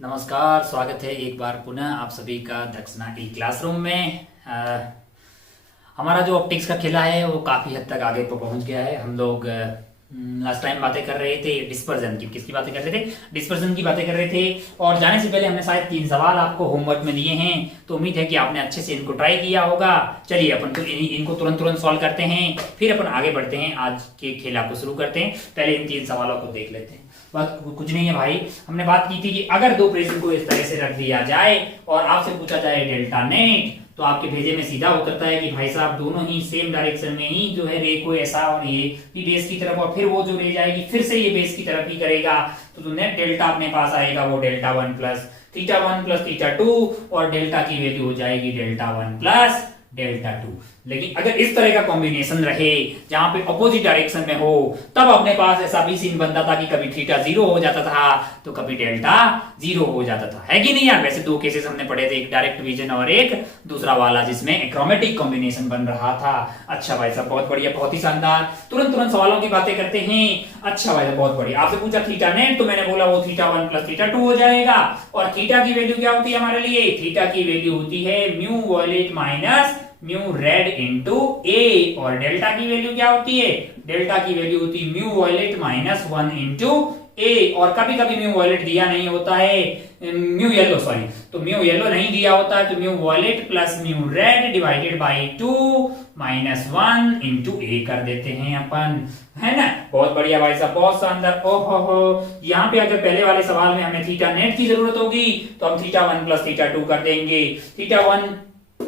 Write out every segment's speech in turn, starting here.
नमस्कार, स्वागत है एक बार पुनः आप सभी का दक्षिणा ई क्लासरूम में। हमारा जो ऑप्टिक्स का खेला है वो काफ़ी हद तक आगे पर पहुंच गया है। हम लोग लास्ट टाइम बातें कर रहे थे डिस्पर्जन की। किसकी बातें कर रहे थे? डिस्पर्जन की बातें कर रहे थे। और जाने से पहले हमने शायद 3 सवाल आपको होमवर्क में दिए हैं, तो उम्मीद है कि आपने अच्छे से इनको ट्राई किया होगा। चलिए अपन तो इनको तुरंत तुरंत सॉल्व करते हैं, फिर अपन आगे बढ़ते हैं, आज के खेला को शुरू करते हैं। पहले इन 3 सवालों को देख लेते हैं। बात कुछ नहीं है भाई, हमने बात की थी कि अगर दो प्रिज्म को इस तरह से रख दिया जाए और आपसे पूछा जाए डेल्टा नेट, तो आपके भेजे में सीधा उतरता है कि भाई साहब दोनों ही सेम डायरेक्शन में ही जो है रे को ऐसा और ये बेस की तरफ, और फिर वो जो रे जाएगी फिर से ये बेस की तरफ ही करेगा, तो नेट डेल्टा अपने पास आएगा वो डेल्टा 1 प्लस थीटा 2 और डेल्टा की वैल्यू हो जाएगी डेल्टा 1 प्लस डेल्टा 2। लेकिन अगर इस तरह का कॉम्बिनेशन रहे जहां पे अपोजिट डायरेक्शन में हो, तब अपने पास ऐसा भी सीन बनता था कि कभी थीटा 0 हो जाता था तो कभी डेल्टा 0 हो जाता था, है कि नहीं यार? वैसे 2 केसेस हमने पढ़े थे, एक डायरेक्ट विजन और एक दूसरा वाला जिसमें एक्रोमेटिक कॉम्बिनेशन बन रहा था। अच्छा भाई साहब, बहुत बढ़िया, बहुत ही शानदार। तुरंत तुरंत सवालों की बातें करते हैं। अच्छा भाई साहब, बहुत बढ़िया। आपसे पूछा थीटा नेट, तो मैंने बोला वो थीटा 1 प्लस थीटा 2 हो जाएगा। और थीटा की वैल्यू क्या होती है हमारे लिए? थीटा की वैल्यू होती है mu violet minus mu red into a. और डेल्टा की वैल्यू क्या होती है? डेल्टा की वैल्यू होती है mu violet minus 1 into a. और कभी कभी म्यू वॉयलेट दिया नहीं होता है, म्यू येलो सॉरी, तो म्यू येलो नहीं दिया होता है, तो mu violet plus mu red divided by 2 minus 1 into a कर देते हैं अपन, है ना? बहुत बढ़िया भाई साहब, बहुत शानदार। ओहो, यहाँ पे अगर पहले वाले सवाल में हमें थीटा नेट की जरूरत होगी तो हम थीटा 1 प्लस थीटा 2 कर देंगे।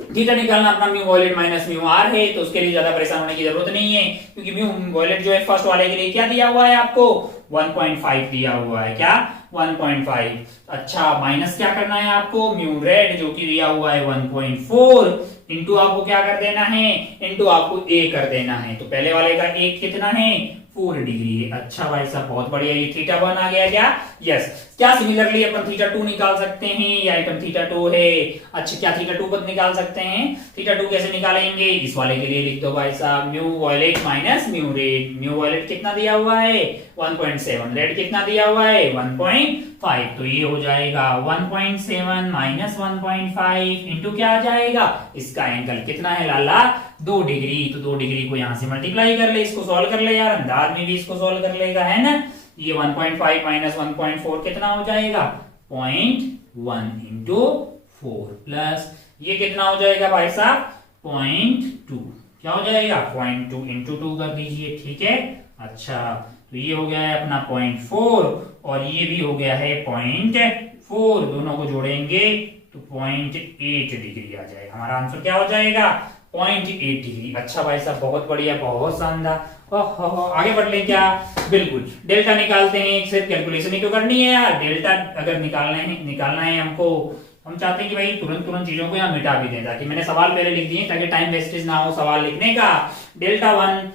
थीटा निकालना अपना mu violet minus mu R है, तो उसके लिए ज्यादा परेशान होने की जरूरत नहीं है, क्योंकि म्यू वॉयलेट जो है फर्स्ट वाले के लिए क्या दिया हुआ है आपको? 1.5 दिया हुआ है। क्या? 1.5। अच्छा, माइनस क्या करना है आपको? म्यू रेड जो कि दिया हुआ है 1.4 इंटू आपको क्या कर देना है? इंटू आपको ए कर देना है। तो पहले वाले का ए कितना है? 4 डिग्री है। अच्छा भाई साहब, बहुत बढ़िया। ये थीटा 1 आ गया क्या? यस। क्या सिमिलरली अपन थीटा 2 निकाल सकते हैं? ये आइटम थीटा 2 है। अच्छा, क्या थीटा 2 को निकाल सकते हैं? थीटा 2 कैसे निकालेंगे? इस वाले के लिए लिख दो भाई साहब, mu violet minus mu red. Mu violet कितना दिया हुआ है? 1.7। रेड कितना दिया हुआ है? 1.5। तो ये हो जाएगा 1.7 माइनस 1.5 इंटू क्या आ जाएगा? इसका एंगल कितना है लाला? 2 डिग्री। तो 2 डिग्री को यहां से मल्टीप्लाई कर ले, इसको सॉल्व कर ले यार, अंदाज में भी इसको सॉल्व कर लेगा, है ना? ये 1.5 माइनस 1.4 कितना हो जाएगा? 0.1 इंटू 4 प्लस ये कितना हो जाएगा भाई साहब? 0.2। क्या हो जाएगा? 0.2 इंटू 2 कर दीजिए, ठीक है? अच्छा, तो ये हो गया है अपना 0.4 और ये भी हो गया है 0.4। दोनों को जोड़ेंगे तो 0.8 डिग्री आ जाएगा। हमारा आंसर क्या हो जाएगा? 0.8 डिग्री। अच्छा भाई साहब, बहुत बढ़िया, बहुत शानदार। आगे बढ़ लें क्या? बिल्कुल। डेल्टा निकालते हैं, सिर्फ कैलकुलेशन ही तो करनी है यार। डेल्टा अगर निकालना है हमको, हम चाहते हैं कि भाई तुरंत तुरंत चीजों को यहाँ मिटा भी दें, ताकि मैंने सवाल पहले लिख दिए ताकि टाइम वेस्टेज ना हो सवाल लिखने का। डेल्टा 1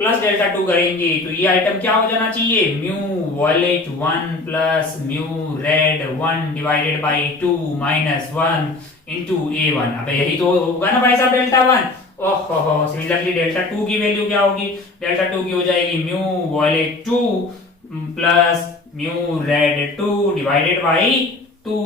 प्लस डेल्टा 2 करेंगे तो ये आइटम क्या हो जाना चाहिए? Mu violet 1 plus mu red 1 divided by 2 minus 1 into A1। अब यही तो होगा ना भाई साहब डेल्टा 1। ओहो, सिमिलरली डेल्टा 2 की वैल्यू क्या होगी? डेल्टा 2 की हो जाएगी mu violet 2 plus mu red 2 divided by 2।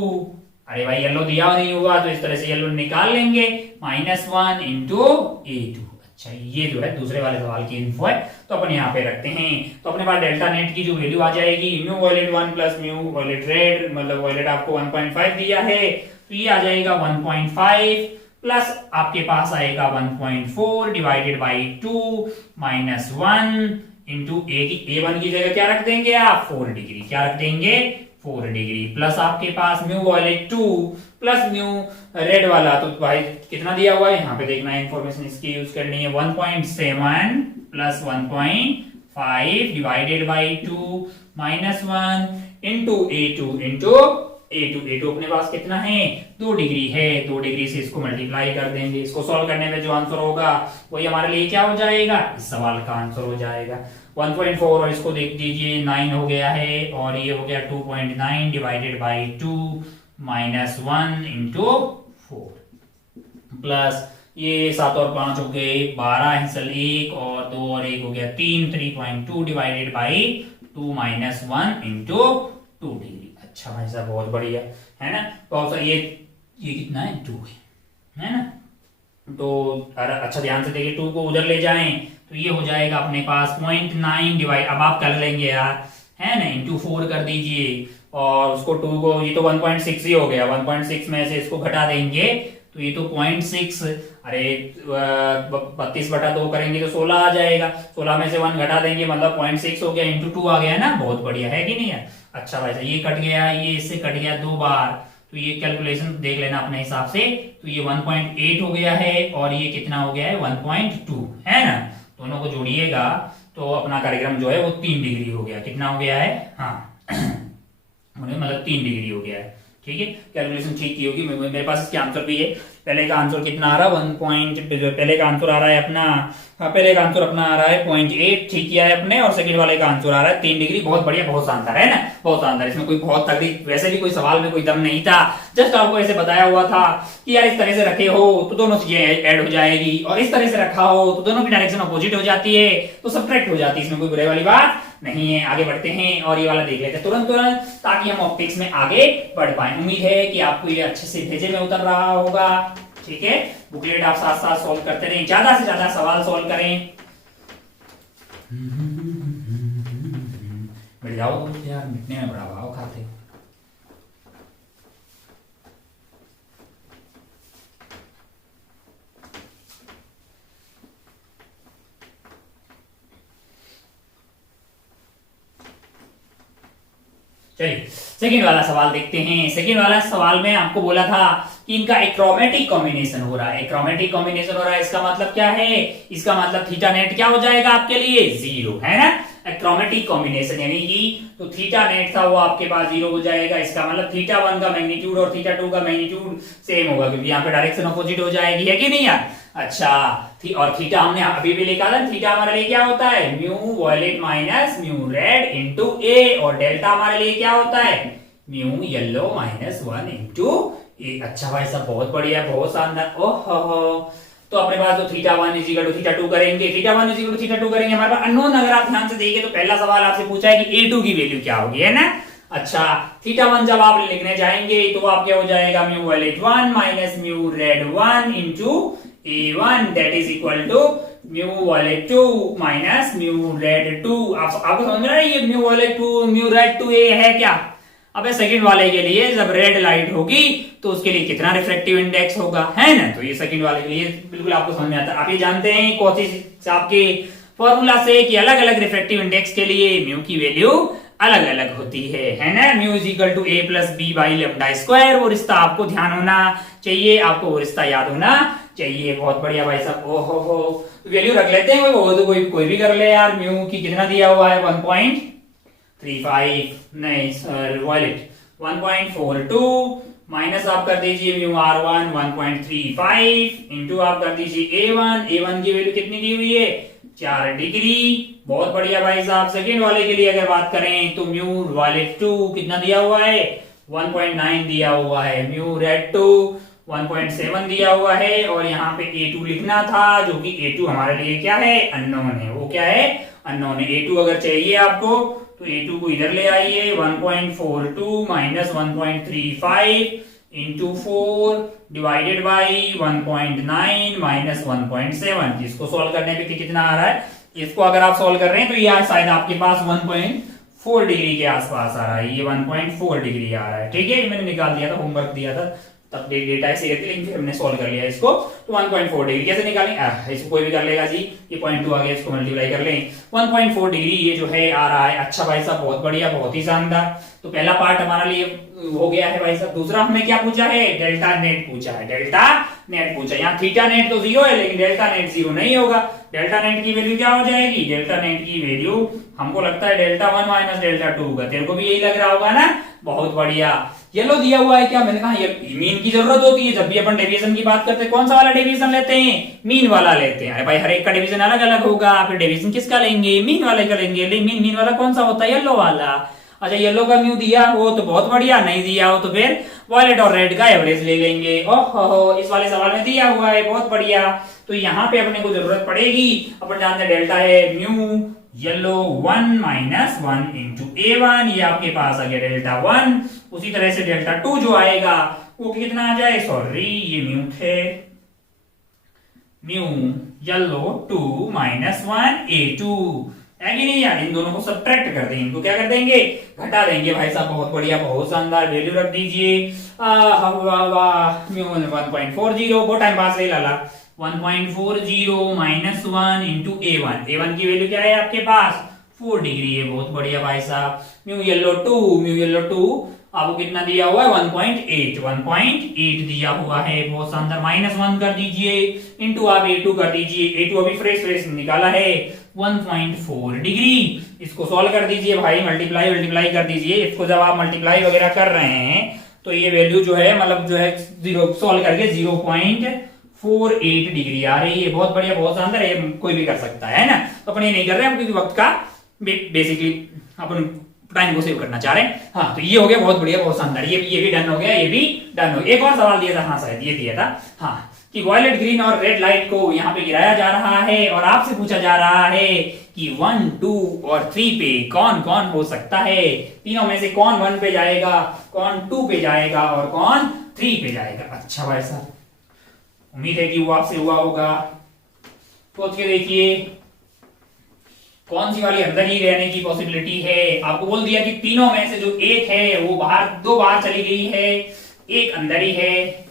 अरे भाई येलो दिया नहीं हुआ तो इस तरह से येलो निकाल लेंगे, माइनस 1 इंटू A2। अच्छा, ये जो है दूसरे वाले सवाल की इन्फो है, तो अपन यहाँ पे रखते हैं। तो अपने पास डेल्टा नेट की जो वैल्यू आ जाएगी, mu violet 1 plus mu violet red, मतलब वॉयलेट आपको 1.5 दिया है, तो ये आ जाएगा 1.5 प्लस आपके पास आएगा 1.4 divided by 2 minus 1 into A1 की जगह क्या रख देंगे आप? 4 डिग्री। क्या रख देंगे? 4 डिग्री प्लस आपके पास mu violet 2 plus mu red वाला, तो भाई कितना दिया हुआ है यहाँ पे देखना है, इंफॉर्मेशन इसकी यूज करनी है। 1.7 plus 1.5 divided by 2 minus 1 into A2 अपने पास कितना है? 2 डिग्री है। 2 डिग्री से इसको मल्टीप्लाई कर देंगे। इसको सॉल्व करने में जो आंसर होगा वही हमारे लिए क्या हो जाएगा? इस सवाल का आंसर हो जाएगा 1.4 और इसको देख दीजिए 9 हो गया है, और ये हो गया 2.9 divided by 2 minus 1 into 4 plus ये 7 और 5 हो गए 12 हिस्सल 1 और 2 और 1 हो गया 3 3.2 divided by 2 minus 1 into 2 degree. अच्छा भाई साहब बहुत बढ़िया है ना। तो ऑप्शन ये कितना है 2 है ना। तो अच्छा ध्यान से देखिए 2 को उधर ले जाएं तो ये हो जाएगा अपने पास 0.9 डिवाइड, अब आप कर लेंगे यार है ना, इंटू 4 कर दीजिए और उसको 2 को, ये तो 1.6 ही हो गया, 1.6 में से इसको घटा देंगे तो ये तो 0.6, अरे 32/2 करेंगे तो 16 आ जाएगा, 16 में से 1 घटा देंगे मतलब 0.6 हो गया, इंटू 2 आ गया ना, बहुत बढ़िया है कि नहीं है। अच्छा भाई ये कट गया, ये इससे कट गया 2 बार, तो ये कैलकुलेशन देख लेना अपने हिसाब से, तो ये 1.8 हो गया है और ये कितना हो गया है 1.2 है ना। दोनों को जोड़िएगा तो अपना कार्यक्रम जो है वो 3 डिग्री हो गया, कितना हो गया है, हाँ मतलब 3 डिग्री हो गया है। ठीक है, कैलकुलेशन ठीक की होगी, मेरे पास इसके आंसर भी है। पहले का आंसर कितना आ रहा है 1 पॉइंट, पहले का आंसर आ रहा है अपना, पहले का आंसर अपना आ रहा है 0.8 ठीक किया है अपने, और सेकंड वाले का आंसर आ रहा है 3 डिग्री। बहुत बढ़िया, बहुत शानदार है ना, बहुत शानदार। इसमें कोई बहुत तगड़ी, वैसे भी कोई सवाल में कोई दम नहीं था, जस्ट आपको ऐसे बताया हुआ था कि यार इस तरह से रखे हो तो दोनों चीजें ऐड हो जाएगी, और इस तरह से रखा हो तो दोनों की डायरेक्शन अपोजिट हो जाती है तो सब्ट्रैक्ट हो जाती है, इसमें कोई बुरे वाली बात नहीं है। आगे बढ़ते हैं और ये वाला देख लेते हैं तुरंत तुरंत, ताकि हम ऑप्टिक्स में आगे बढ़ पाए। उम्मीद है कि आपको ये अच्छे से भेजे में उतर रहा होगा। ठीक है, बुकलेट आप साथ साथ सॉल्व करते रहें, ज्यादा से ज्यादा सवाल सॉल्व करें। बैठ जाओ यार, मिटने में बड़ा भाव खाते। चलिए सेकंड वाला सवाल देखते हैं। सेकंड वाला सवाल में आपको बोला था कि इनका एक्रोमेटिक कॉम्बिनेशन हो रहा है, एक्रोमेटिक कॉम्बिनेशन हो रहा है, इसका मतलब क्या है, इसका मतलब थीटा नेट क्या हो जाएगा आपके लिए 0 है ना। एक्रोमेटिक कॉम्बिनेशन यानी कि तो थीटा नेट था वो आपके पास 0 हो जाएगा, इसका मतलब थीटा 1 का मैग्नीट्यूड और थीटा 2 का मैग्नीट्यूड सेम होगा, क्योंकि यहाँ पे डायरेक्शन अपोजिट हो जाएगी, है कि नहीं यार। अच्छा और थीटा हमने अभी भी लिखा था, थीटा हमारे लिए क्या होता है mu violet minus mu red into a, और डेल्टा हमारे लिए क्या होता है mu yellow minus 1 into a. अच्छा भाई साहब बहुत बढ़िया, बहुत शानदार। ओहो, तो अपने पास जो theta 1 is equal to theta 2 करेंगे, theta 1 is equal to theta 2 करेंगे, हमारे पास अननोन अगर आप ध्यान से देखिए तो पहला सवाल आपसे पूछा है कि a2 की वैल्यू क्या होगी, है ना। अच्छा थीटा 1 जब आप लिखने जाएंगे तो आप क्या हो जाएगा mu violet 1 minus mu red 1 into a1 that is equal to mu violet 2 minus mu red 2। आपको समझ रहा है ये म्यू वॉयलेट 2 म्यू रेड 2 ए है क्या। अब सेकंड वाले के लिए जब रेड लाइट होगी तो उसके लिए कितना रिफ्रैक्टिव इंडेक्स होगा, है ना। तो ये सेकंड वाले के लिए बिल्कुल आपको समझ में आता है। आप ये जानते हैं कोशिश आपके फॉर्मूला से कि अलग अलग रिफ्रैक्टिव इंडेक्स के लिए म्यू की वैल्यू अलग अलग होती है ना। Mu is equal to A plus B by lambda square, वो रिश्ता आपको ध्यान होना चाहिए, आपको वो रिश्ता याद होना चाहिए। बहुत बढ़िया भाई साहब। ओहो हो, वैल्यू रख लेते हैं, वो तो कोई भी कर ले यार। म्यू की कितना दिया हुआ है 1.35, नहीं वॉयलेट 1.42 माइनस आप कर दीजिए म्यू r1 1.35 इंटू आप कर दीजिए a1 की वैल्यू कितनी दी हुई है 4 डिग्री। बहुत बढ़िया भाई साहब। सेकेंड वाले के लिए अगर बात करें तो म्यू वॉयलेट 2 कितना दिया हुआ है 1.9 दिया हुआ है, म्यू रेड 2 1.7 दिया हुआ है, और यहाँ पे a2 लिखना था जो कि a2 हमारे लिए क्या है अननोन है। वो क्या है अननोन है। a2 अगर चाहिए आपको तो a2 को इधर ले आइए 1.42 minus 1.35 into 4 divided by 1.9 minus 1.7। जिसको सॉल्व करने पे कितना आ रहा है, इसको अगर आप सॉल्व कर रहे हैं तो ये शायद आपके पास 1.4 डिग्री के आसपास आ रहा है, ये 1.4 डिग्री आ रहा है। ठीक है, मैंने निकाल दिया था, होमवर्क दिया था तब डेटा ऐसे करके, लेकिन फिर हमने सॉल्व कर लिया इसको। तो 1.4 डिग्री कैसे निकालें, इसको कोई भी कर लेगा जी, ये 0.2 आ गया, इसको मल्टीप्लाई कर लें 1.4 डिग्री ये जो है आ रहा है। अच्छा भाई साहब बहुत बढ़िया, बहुत ही शानदार। तो पहला पार्ट हमारा लिए हो गया है भाई साहब। दूसरा हमने क्या पूछा है डेल्टा नेट पूछा है, डेल्टा नेट पूछा। यहाँ थीटा नेट तो 0 है लेकिन डेल्टा नेट 0 नहीं होगा। डेल्टा नेट की वैल्यू क्या हो जाएगी, डेल्टा नेट की वैल्यू हमको लगता है डेल्टा 1 माइनस डेल्टा 2 होगा। तेरे को भी यही लग रहा होगा ना, बहुत बढ़िया। येलो दिया हुआ है क्या, मैंने कहा मीन की जरूरत होती है जब भी अपन डेविएशन की बात करते हैं। कौन सा वाला डेविएशन लेते हैं, मीन वाला लेते हैं। अरे भाई हर एक का डिवीजन अलग अलग होगा, फिर डेविएशन किसका लेंगे, मीन वाले का लेंगे। मीन वाला कौन सा होता है, येलो वाला। अच्छा येलो का म्यू दिया हो तो बहुत बढ़िया, नहीं दिया हो तो फिर वॉयलेट और रेड का एवरेज ले लेंगे। ओहो, इस वाले सवाल में दिया हुआ है, बहुत बढ़िया। तो यहाँ पे अपने को जरूरत पड़ेगी, अपन जानते हैं डेल्टा है mu yellow 1 minus 1 into A1, ये आपके पास आ गया डेल्टा 1। उसी तरह से डेल्टा 2 जो आएगा वो कितना आ जाए, सॉरी ये म्यू थे, म्यू येलो 2 माइनस 1 A2 है कि नहीं यार। इन दोनों को सब्ट्रैक्ट कर देंगे, इनको क्या कर देंगे, घटा देंगे भाई साहब। बहुत बढ़िया, बहुत शानदार, वैल्यू रख दीजिए म्यू 1.40, बहुत टाइम पास है लाला। 1.40 माइनस 1 इंटू A1, A1 की वैल्यू क्या है आपके पास, 4 डिग्री है, बहुत बढ़िया भाई साहब। म्यू येलो 2 आपको कितना दिया हुआ है, 1.8 दिया हुआ है, बहुत शानदार। माइनस 1 कर दीजिए इंटू आप A2 कर दीजिए, A2 अभी फ्रेश निकाला है 1.4 डिग्री। इसको सॉल्व कर दीजिए भाई, मल्टीप्लाई कर दीजिए। इसको जब आप मल्टीप्लाई वगैरह कर रहे हैं तो ये वैल्यू जो है मतलब जो है जीरो सॉल्व करके 0.48 डिग्री आ रही है। बहुत बढ़िया, बहुत शानदार, ये कोई भी कर सकता है ना। तो अपन ये नहीं कर रहे हैं क्योंकि वक्त का बेसिकली अपन टाइम को सेव करना चाह रहे हैं। हाँ, तो ये हो गया, बहुत बढ़िया, बहुत शानदार। ये भी डन हो गया, ये भी डन हो गया। एक और सवाल दिया था, हाँ शायद ये दिया था, हाँ, कि वॉयलेट, ग्रीन और रेड लाइट को यहाँ पे गिराया जा रहा है और आपसे पूछा जा रहा है कि 1, 2 और 3 पे कौन कौन हो सकता है। तीनों में से कौन 1 पे जाएगा, कौन 2 पे जाएगा और कौन 3 पे जाएगा। अच्छा भाई साहब, उम्मीद है कि वो आपसे हुआ होगा। सोच के देखिए कौन सी वाली अंदर ही रहने की पॉसिबिलिटी है। आपको बोल दिया कि तीनों में से जो एक है वो बाहर, 2 बाहर चली गई है, एक अंदर ही है।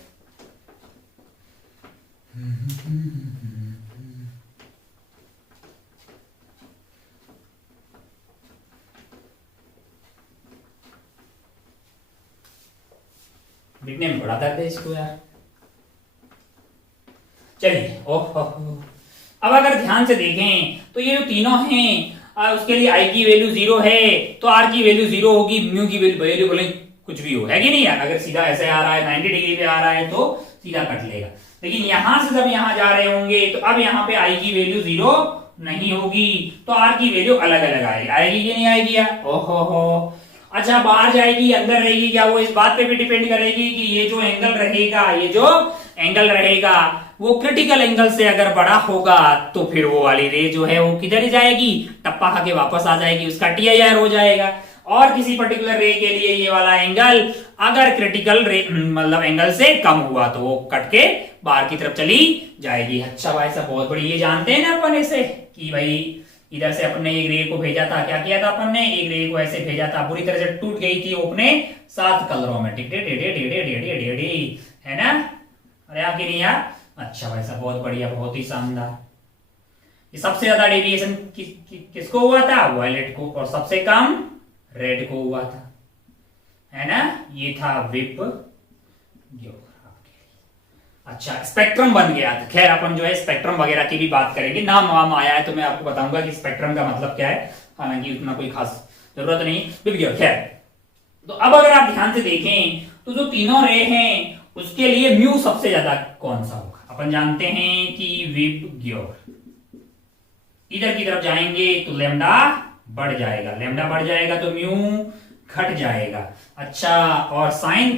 लिखने में बड़ा दर्द है इसको यार। चलिए, ओह, अब अगर ध्यान से देखें तो ये जो तीनों हैं उसके लिए आई की वैल्यू 0 है तो आर की वैल्यू 0 होगी, म्यू की वैल्यू बोले कुछ भी हो, है कि नहीं यार। अगर सीधा ऐसे आ रहा है 90 डिग्री पे आ रहा है तो सीधा कट लेगा, लेकिन यहां से जब यहां जा रहे होंगे तो अब यहाँ पे आई की वैल्यू 0 नहीं होगी तो आर की वैल्यू अलग अलग आएगी कि नहीं आएगी यार। ओहो, अच्छा बाहर जाएगी अंदर रहेगी, क्या वो इस बात पे भी डिपेंड करेगी कि ये जो एंगल रहेगा, ये जो एंगल रहेगा वो क्रिटिकल एंगल से अगर बड़ा होगा तो फिर वो वाली रे जो है वो किधर जाएगी, टप्पा खा के वापस आ जाएगी, उसका TIR हो जाएगा। और किसी पर्टिकुलर रे के लिए ये वाला एंगल अगर क्रिटिकल रे मतलब एंगल से कम हुआ तो वो कट के बाहर की तरफ चली जाएगी। अच्छा भाई साहब, बहुत बड़ी, ये जानते हैं ना अपन ऐसे कि भाई इधर से अपन ने एक रे को भेजा था, क्या किया था अपन ने, एक रे को ऐसे भेजा था, पूरी तरह से टूट गई थी वो अपने 7 कलरों में, है ना। अरे आपके नहीं यार। अच्छा भाई साहब, बहुत बढ़िया, बहुत ही शानदार। ये सबसे ज्यादा डेविएशन किसको हुआ था, वायलेट को, और सबसे कम रेड को हुआ था, है ना। ये था विप जो अच्छा स्पेक्ट्रम बन गया था। खैर अपन जो है स्पेक्ट्रम वगैरह की भी बात करेंगे, नाम वाम आया है तो मैं आपको बताऊंगा कि स्पेक्ट्रम का मतलब क्या है, हालांकि उतना कोई खास जरूरत नहीं, विप गया। खैर, तो अब अगर आप ध्यान से देखें तो जो तीनों रे हैं उसके लिए म्यू सबसे ज्यादा कौन सा होगा। अपन जानते हैं कि विप ग्योर इधर की तरफ जाएंगे तो लेमडा बढ़ जाएगा, लेमडा बढ़ जाएगा तो म्यू घट जाएगा। अच्छा, और sine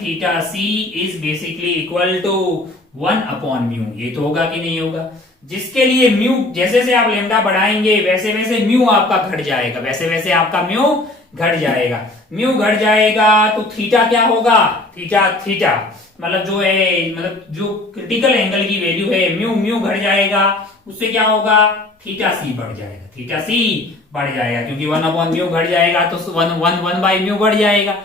theta C is basically equal to 1 upon mu, ये तो होगा कि नहीं होगा। जिसके लिए म्यू जैसे जैसे आप लेमडा बढ़ाएंगे वैसे वैसे म्यू आपका घट जाएगा, वैसे वैसे आपका म्यू घट जाएगा। म्यू घट जाएगा तो थीटा क्या होगा, थीटा मतलब जो है, मतलब जो क्रिटिकल एंगल की वैल्यू है म्यू घट जाएगा, उससे क्या होगा, थीटा सी बढ़ जाएगा, थीटा सी बढ़ जाएगा, क्योंकि 1 अपॉन म्यू घट जाएगा तो 1 बाई म्यू बढ़ जाएगा,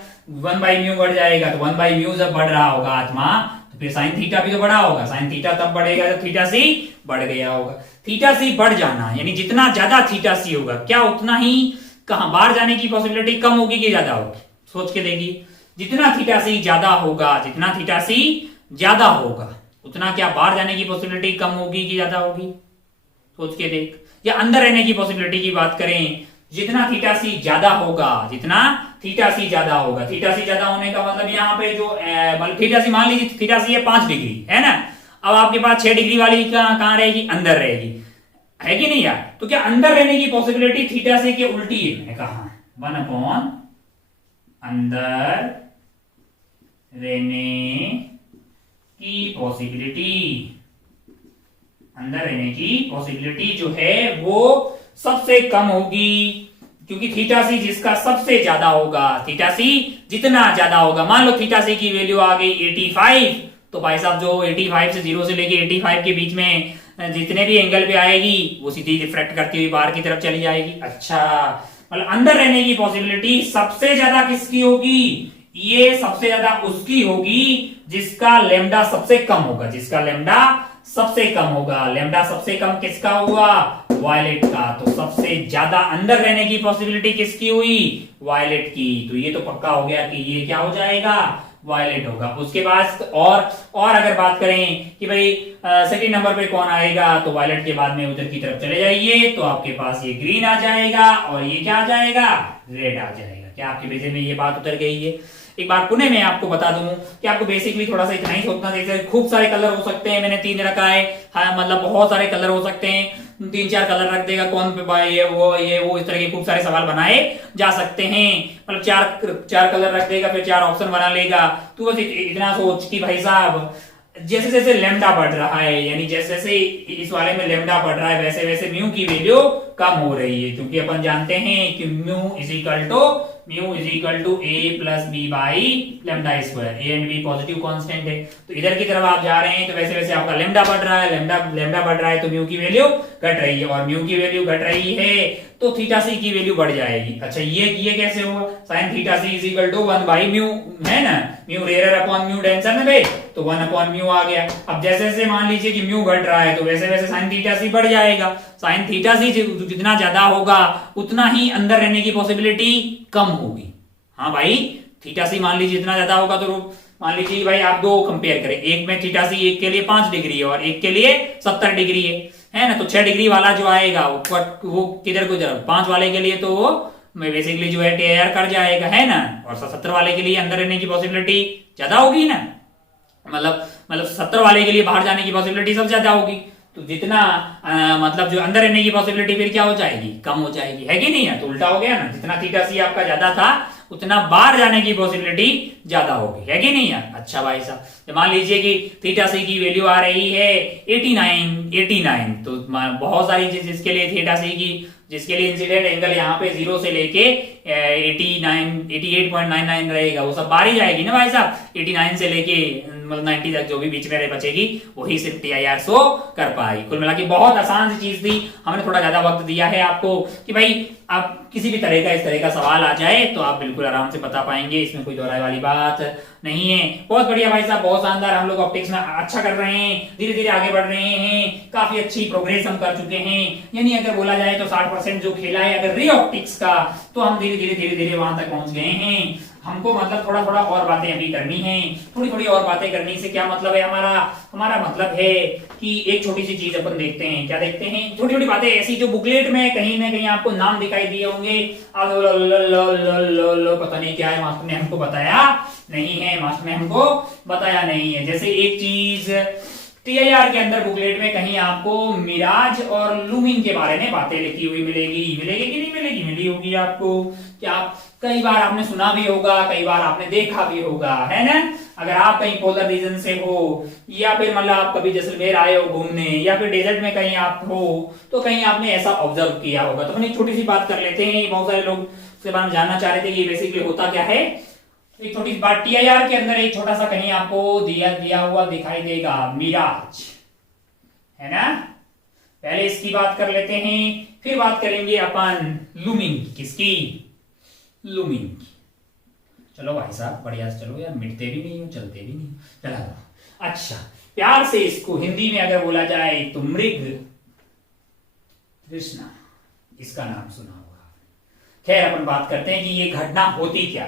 1 बाई म्यू बढ़ जाएगा तो 1 बाई म्यू जब बढ़ रहा होगा आत्मा तो फिर साइन थीटा भी तो बढ़ा होगा, साइन थीटा तब बढ़ेगा जब थीटा सी बढ़ गया होगा। थीटा सी बढ़ जाना यानी जितना ज्यादा थीटा सी होगा क्या उतना ही कहां बाहर जाने की पॉसिबिलिटी कम होगी कि ज्यादा होगी, सोच के देखिए। जितना थीटा सी ज्यादा होगा, जितना थीटा सी ज्यादा होगा उतना क्या बाहर जाने की पॉसिबिलिटी कम होगी कि ज्यादा होगी, सोच के देख। या अंदर रहने की पॉसिबिलिटी की बात करें, जितना थीटा सी ज्यादा होगा, जितना थीटा सी ज्यादा होगा, थीटा सी ज्यादा होने का मतलब यहाँ पे जो मतलब थीटा सी मान लीजिए थीटा सी है 5 डिग्री, है ना। अब आपके पास 6 डिग्री वाली कहां रहेगी, अंदर रहेगी, है कि नहीं यार। तो क्या अंदर रहने की पॉसिबिलिटी थीटा से के उल्टी है, कहा 1 अपॉन अंदर रहने की पॉसिबिलिटी अंदर रहने की पॉसिबिलिटी जो है वो सबसे कम होगी, क्योंकि थीटा सी जिसका सबसे ज्यादा होगा, थीटा सी जितना ज्यादा होगा, मान लो थीटा सी की वैल्यू आ गई 85, तो भाई साहब जो 85 से 0 से लेके 85 के बीच में जितने भी एंगल पे आएगी वो सीधी रिफ्रेक्ट करती हुई बाहर की तरफ चली जाएगी। अच्छा, मतलब अंदर रहने की पॉसिबिलिटी सबसे ज्यादा किसकी होगी? ये सबसे ज्यादा उसकी होगी जिसका लेमडा सबसे कम होगा, जिसका लेमडा सबसे कम होगा। लेमडा सबसे कम किसका हुआ? वायलेट का। तो सबसे ज्यादा अंदर रहने की पॉसिबिलिटी किसकी हुई? वायलेट की। तो ये तो पक्का हो गया कि ये क्या हो जाएगा? वायलेट होगा। उसके बाद और अगर बात करें कि भाई सेकंड नंबर पे कौन आएगा, तो वायलेट के बाद में उधर की तरफ चले जाइए तो आपके पास ये ग्रीन आ जाएगा और ये क्या आ जाएगा? रेड आ जाएगा। क्या आपके बेसिक में ये बात उतर गई है? एक बार पुनः मैं आपको बता दूं कि आपको बेसिकली थोड़ा सा इतना ही सोचना, जैसे खूब सारे कलर हो सकते हैं, मैंने 3 रखा है, हाँ मतलब बहुत सारे कलर हो सकते हैं, 3-4 कलर रख देगा कौन पे भाई ये वो इस तरह के खूब सारे सवाल बनाए जा सकते हैं। मतलब चार कलर रख देगा, फिर 4 ऑप्शन बना लेगा। तो बस इतना सोच कि भाई साहब जैसे जैसे लेमडा बढ़ रहा है, यानी जैसे जैसे इस वाले में लेमडा बढ़ रहा है वैसे वैसे म्यू की वैल्यू कम हो रही है, क्योंकि अपन जानते हैं कि mu is equal to A plus B by lambda square. A and B positive constant है, तो इधर की तरफ आप जा रहे हैं तो वैसे वैसे आपका लेमडा बढ़ रहा है, लेमडा बढ़ रहा है तो म्यू की वैल्यू घट रही है, और म्यू की वैल्यू घट रही है तो थीटा सी की वैल्यू बढ़ जाएगी। अच्छा, ये कैसे हुआ? Sine theta C is equal to 1 by mu है ना, mu rare upon mu denser ना भाई, तो 1 अपॉन म्यू आ गया। अब जैसे जैसे मान लीजिए कि म्यू घट रहा है तो वैसे वैसे साइन थीटा सी बढ़ जाएगा। साइन थीटा सी जितना ज्यादा होगा उतना ही अंदर रहने की पॉसिबिलिटी कम होगी। हाँ भाई, थीटा सी मान लीजिए इतना ज्यादा होगा तो मान लीजिए भाई आप दो कंपेयर करें, एक में थीटा सी एक के लिए 5 डिग्री है और एक के लिए 70 डिग्री है ना, तो 6 डिग्री वाला जो आएगा वो किधर को 5 वाले के लिए तो वो बेसिकली जो है टेयर कर जाएगा है ना, और 70 वाले के लिए अंदर रहने की पॉसिबिलिटी ज्यादा होगी ना, मतलब 70 वाले के लिए बाहर जाने की पॉसिबिलिटी सबसे ज्यादा होगी। तो जितना मतलब जो अंदर रहने की पॉसिबिलिटी फिर क्या हो जाएगी? कम हो जाएगी, है कि नहीं है? तो उल्टा हो गया ना, जितना थीटा सी आपका ज्यादा था उतना बाहर जाने की पॉसिबिलिटी ज्यादा होगी, है कि नहीं है? अच्छा भाई साहब, मान लीजिए कि थीटा सी की वैल्यू आ रही है 89, तो बहुत सारी चीज जिसके लिए थीटा सी की जिसके लिए इंसिडेंट एंगल यहाँ पे 0 से लेके 88.99 रहेगा, वो सब बाहर ही जाएगी ना भाई साहब। 89 से लेके मतलब 90 तक जो भी बीच में बचेगी वही सिर्फ TIR शो कर पाएगी। कुल मिला के बहुत आसान सी चीज थी, हमने थोड़ा ज्यादा वक्त दिया है आपको कि भाई आप किसी भी तरह का इस तरह का सवाल आ जाए तो आप बिल्कुल आराम से बता पाएंगे, इसमें कोई दोहराई वाली बात नहीं है। बहुत बढ़िया भाई साहब, बहुत शानदार, हम लोग ऑप्टिक्स में अच्छा कर रहे हैं, धीरे धीरे आगे बढ़ रहे हैं, काफी अच्छी प्रोग्रेस हम कर चुके हैं। यानी अगर बोला जाए तो 60% जो खेला है अगर री ऑप्टिक्स का, तो हम धीरे धीरे वहां तक पहुंच गए हैं। हमको मतलब थोड़ा थोड़ा और बातें अभी करनी है, थोड़ी थोड़ी और बातें करने से क्या मतलब है हमारा मतलब है कि एक छोटी सी चीज अपन देखते हैं। क्या देखते हैं? छोटी छोटी बातें ऐसी जो बुकलेट में कहीं ना कहीं आपको नाम दिखाई दिए होंगे, पता नहीं क्या है, मास्टर ने हमको बताया नहीं है। जैसे एक चीज TIR के अंदर बुकलेट में कहीं आपको मिराज और लूमिन के बारे में बातें लिखी हुई मिलेगी कि नहीं मिलेगी? मिली होगी आपको। क्या कई बार आपने सुना भी होगा, कई बार आपने देखा भी होगा, है ना? अगर आप कहीं पोलर रीजन से हो या फिर मतलब आप कभी जैसलमेर आए हो घूमने या फिर डेजर्ट में कहीं आप हो तो कहीं आपने ऐसा ऑब्जर्व किया होगा। तो हम एक छोटी सी बात कर लेते हैं, बहुत सारे लोग उसके बारे में जानना चाह रहे थे कि बेसिकली होता क्या है। एक छोटी सी बात, TIR के अंदर एक छोटा सा कहीं आपको दिया हुआ दिखाई देगा मिराज, है ना? पहले इसकी बात कर लेते हैं, फिर बात करेंगे अपन लूमिन की। किसकी? लूमिन की। चलो भाई साहब बढ़िया से चलो यार, मिटते भी नहीं हो चलते भी नहीं, चला। अच्छा, प्यार से इसको हिंदी में अगर बोला जाए तो मृग तृष्णा, इसका नाम सुना होगा। खैर अपन बात करते हैं कि ये घटना होती क्या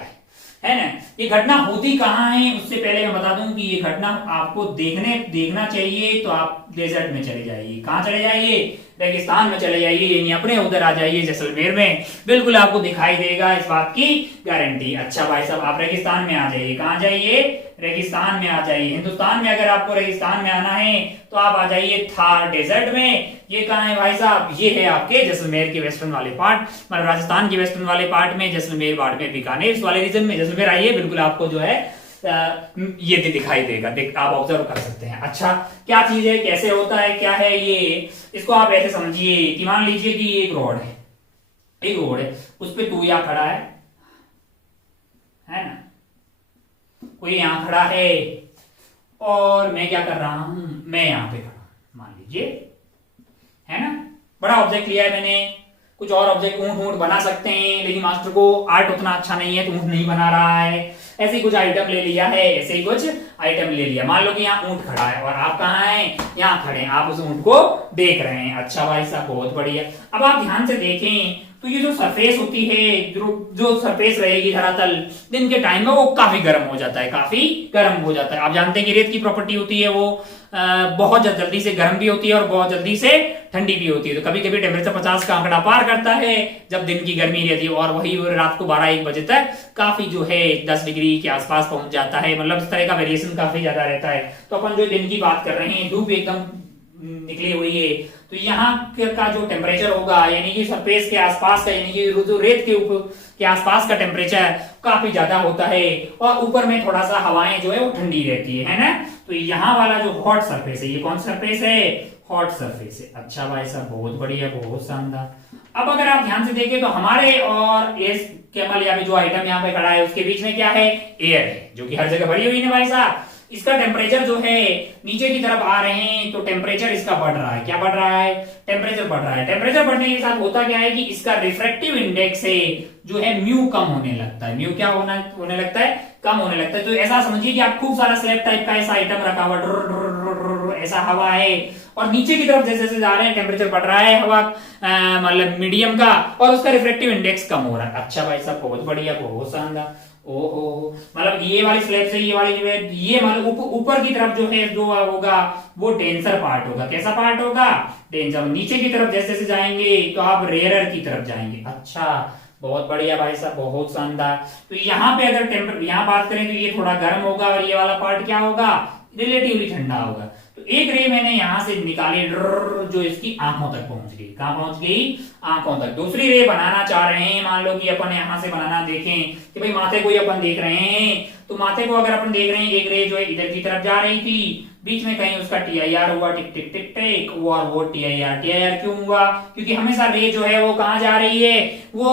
है ना? ये घटना होती कहाँ है? उससे पहले मैं बता दूं कि ये घटना आपको देखना चाहिए तो आप डेजर्ट में चले जाइए। कहाँ चले जाइए? रेगिस्तान में चले जाइए, यानी अपने उधर आ जाइए जैसलमेर में, बिल्कुल आपको दिखाई देगा, इस बात की गारंटी। अच्छा भाई साहब, आप रेगिस्तान में आ जाइए। कहाँ जाइए? रेगिस्तान में आ जाइए। हिंदुस्तान में अगर आपको रेगिस्तान में आना है तो आप आ जाइए थार डेजर्ट में। ये कहाँ है भाई साहब? ये है आपके जैसलमेर के वेस्टर्न वाले पार्ट, मतलब राजस्थान के वेस्टर्न वाले पार्ट में, जैसलमेर, बाड़मेर, बीकानेर, इस वाले रीजन में जैसलमेर आइए, बिल्कुल आपको जो है ये दिखाई देगा, आप ऑब्जर्व कर सकते हैं। अच्छा, क्या चीज है, कैसे होता है, क्या है ये, इसको आप ऐसे समझिए कि मान लीजिए कि एक रोड है, एक रोड है, उस पे तू यहाँ खड़ा है ना, कोई यहां खड़ा है और मैं क्या कर रहा हूं, मैं यहां पे खड़ा, मान लीजिए, है ना, बड़ा ऑब्जेक्ट लिया है मैंने, कुछ और ऑब्जेक्ट ऊंट ऊंट बना सकते हैं, लेकिन मास्टर को आर्ट उतना अच्छा नहीं है तो ऊंट नहीं बना रहा है, ऐसे ही कुछ आइटम ले लिया है, ऐसे ही कुछ आइटम ले लिया। मान लो कि यहाँ ऊंट खड़ा है और आप कहाँ हैं, यहाँ खड़े हैं, आप उस ऊंट को देख रहे हैं। अच्छा भाई साहब, बहुत बढ़िया। अब आप ध्यान से देखें तो ये जो सरफेस होती है, जो सरफेस रहेगी धरातल, दिन के टाइम में वो काफी गर्म हो जाता है, काफी गर्म हो जाता है। आप जानते हैं कि रेत की प्रॉपर्टी होती है वो बहुत जल्दी से गर्म भी होती है और बहुत जल्दी से ठंडी भी होती है। तो कभी कभी टेम्परेचर 50 का आंकड़ा पार करता है जब दिन की गर्मी रहती है, और वही रात को 12-1 बजे तक काफी जो है 10 डिग्री के आसपास पहुंच जाता है। मतलब इस तरह का वेरिएशन काफी ज्यादा रहता है। तो अपन जो दिन की बात कर रहे हैं, धूप एकदम निकली हुई है, तो यहाँ का जो टेम्परेचर होगा, यानी कि सरफेस के आसपास का, यानी कि जो रेत के ऊपर के आसपास का टेम्परेचर काफी ज्यादा होता है, और ऊपर में थोड़ा सा हवाएं जो है वो ठंडी रहती है ना। तो यहाँ वाला जो हॉट सरफेस है, ये कौन सरफेस है, हॉट सरफेस है। अच्छा भाई साहब, बहुत बढ़िया, बहुत शानदार। अब अगर आप ध्यान से देखें तो हमारे और इस कैमल या जो आइटम यहाँ पे खड़ा है उसके बीच में क्या है, एयर है, जो कि हर जगह भरी हुई है भाई साहब। इसका टेम्परेचर जो है नीचे की तरफ आ रहे हैं तो टेम्परेचर इसका बढ़ रहा है। क्या बढ़ रहा है, टेम्परेचर बढ़ रहा है। टेम्परेचर बढ़ने के साथ होता क्या है कि इसका रिफ्रैक्टिव इंडेक्स है जो है म्यू कम होने लगता है। म्यू क्या होने लगता है, कम होने लगता है। तो ऐसा समझिए कि आप खूब सारा स्लैब टाइप का ऐसा आइटम रखा हुआ, ऐसा हवा है, और नीचे की तरफ जैसे जैसे जा रहे हैं टेम्परेचर बढ़ रहा है हवा मतलब मीडियम का, और उसका रिफ्रैक्टिव इंडेक्स कम हो रहा है। अच्छा भाई साहब, बहुत बढ़िया, बहुत शानदार। ओहो, मतलब ये वाली स्लैब से ये वाली जो है, ये मतलब ऊपर की तरफ जो है जो होगा वो डेंसर पार्ट होगा। कैसा पार्ट होगा, डेंसर। नीचे की तरफ जैसे जैसे जाएंगे तो आप रेयरर की तरफ जाएंगे। अच्छा, बहुत बढ़िया भाई साहब, बहुत शानदार। तो यहाँ पे अगर यहाँ बात करें तो ये थोड़ा गर्म होगा और ये वाला पार्ट क्या होगा, रिलेटिवली ठंडा होगा। तो एक रे मैंने यहां से निकाली, जो इसकी आंखों तक पहुंच गई। कहां पहुंच गई, आंखों तक। दूसरी रे बनाना चाह रहे हैं, मान लो कि अपन यहां से बनाना देखें कि भाई माथे को ही अपन देख रहे हैं, तो माथे को अगर अपन देख रहे हैं, एक रे जो है इधर की तरफ जा रही थी, बीच में कहीं उसका टीआईआर हुआ, टिक टिक टिक टिक, वो टीआईआर क्यों हुआ, क्योंकि हमेशा रे जो है वो कहां जा रही है, वो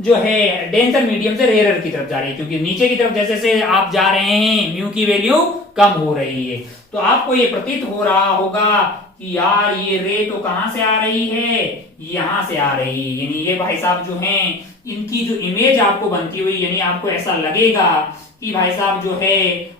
जो है डेंसर मीडियम से रेयरर की तरफ जा रही है, क्योंकि नीचे की तरफ जैसे जैसे आप जा रहे हैं म्यू की वैल्यू कम हो रही है। तो आपको ये प्रतीत हो रहा होगा कि यार ये रे तो कहां से आ रही है, यहां से आ रही है। यानी ये भाई साहब जो हैं, इनकी जो इमेज आपको बनती हुई, यानी आपको ऐसा लगेगा कि भाई साहब जो है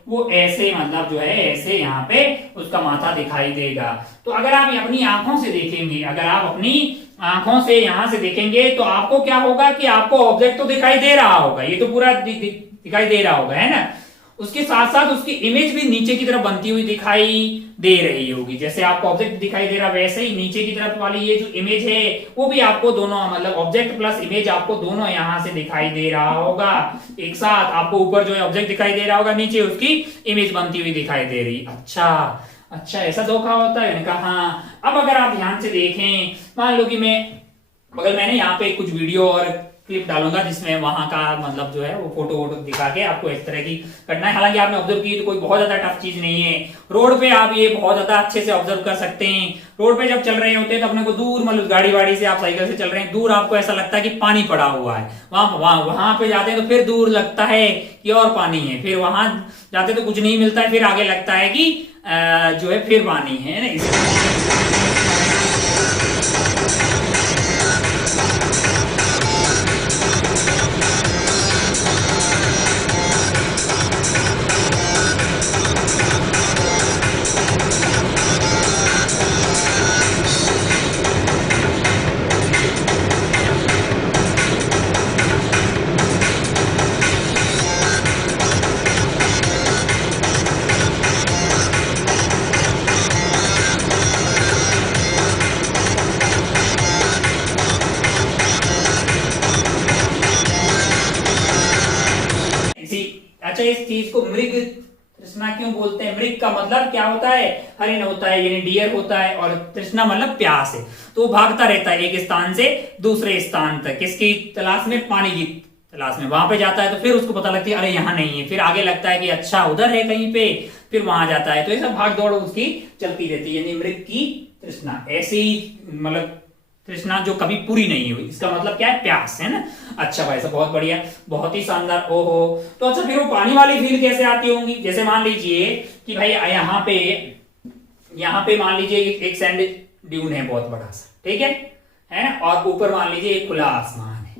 वो ऐसे, मतलब जो है ऐसे यहाँ पे उसका माथा दिखाई देगा। तो अगर आप अपनी आंखों से देखेंगे, अगर आप अपनी आंखों से यहां से देखेंगे तो आपको क्या होगा कि आपको ऑब्जेक्ट तो दिखाई दे रहा होगा, ये तो पूरा दिखाई दे रहा होगा, है ना। उसके साथ साथ उसकी इमेज भी नीचे की तरफ बनती हुई दिखाई दे रही होगी। जैसे आपको ऑब्जेक्ट दिखाई दे रहा, वैसे ही नीचे की तरफ वाली ये जो इमेज है वो भी आपको दोनों, मतलब ऑब्जेक्ट प्लस इमेज आपको दोनों यहां से दिखाई दे रहा होगा एक साथ। आपको ऊपर जो है ऑब्जेक्ट दिखाई दे रहा होगा, नीचे उसकी इमेज बनती हुई दिखाई दे रही। अच्छा, ऐसा धोखा होता है। मैंने कहा हाँ। अब अगर आप ध्यान से देखें, मान लो कि मैंने यहाँ पे कुछ वीडियो और क्लिप डालूंगा जिसमें वहां का मतलब जो है वो फोटो वोटो दिखा के आपको इस तरह की करना है। हालांकि आपने ऑब्जर्व की तो कोई बहुत ज्यादा टफ चीज नहीं है। रोड पे आप ये बहुत ज्यादा अच्छे से ऑब्जर्व कर सकते हैं। रोड पे जब चल रहे होते हैं तो अपने को दूर, मतलब गाड़ी वाड़ी से आप साइकिल से चल रहे हैं, दूर आपको ऐसा लगता है कि पानी पड़ा हुआ है। वहां पे जाते हैं तो फिर दूर लगता है कि और पानी है, फिर वहां जाते तो कुछ नहीं मिलता है, फिर आगे लगता है कि जो है फिर पानी है ना। अच्छा, इस चीज को मृग तृष्णा क्यों बोलते हैं? मृग का मतलब क्या होता है, हरिण होता है, यानी डियर होता है, और तृष्णा मतलब प्यास है। तो वो भागता रहता है एक स्थान से दूसरे स्थान तक, किसकी तलाश में, पानी की क्लास में, वहां पे जाता है तो फिर उसको पता लगती है अरे यहाँ नहीं है, फिर आगे लगता है कि अच्छा उधर है कहीं पे, फिर वहां जाता है। तो ये सब भाग दौड़ उसकी चलती रहती है, यानी मृग की तृष्णा ऐसी, मतलब तृष्णा जो कभी पूरी नहीं हुई, इसका मतलब क्या है, प्यास, है ना। अच्छा भाई साहब बहुत बढ़िया, बहुत ही शानदार। ओहो, तो अच्छा फिर वो पानी वाली फील कैसे आती होंगी? जैसे मान लीजिए कि भाई यहाँ पे मान लीजिए एक सैंड ड्यून है बहुत बड़ा सा, ठीक है ना, और ऊपर मान लीजिए एक खुला आसमान है,